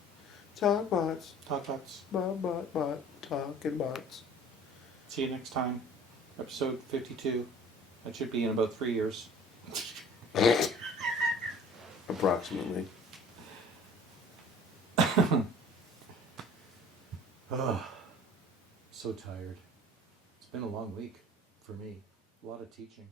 TalkBots. TalkBots. Bot. Talking bots. See you next time. Episode 52. That should be in about 3 years. Approximately. So tired. It's been a long week for me. A lot of teaching.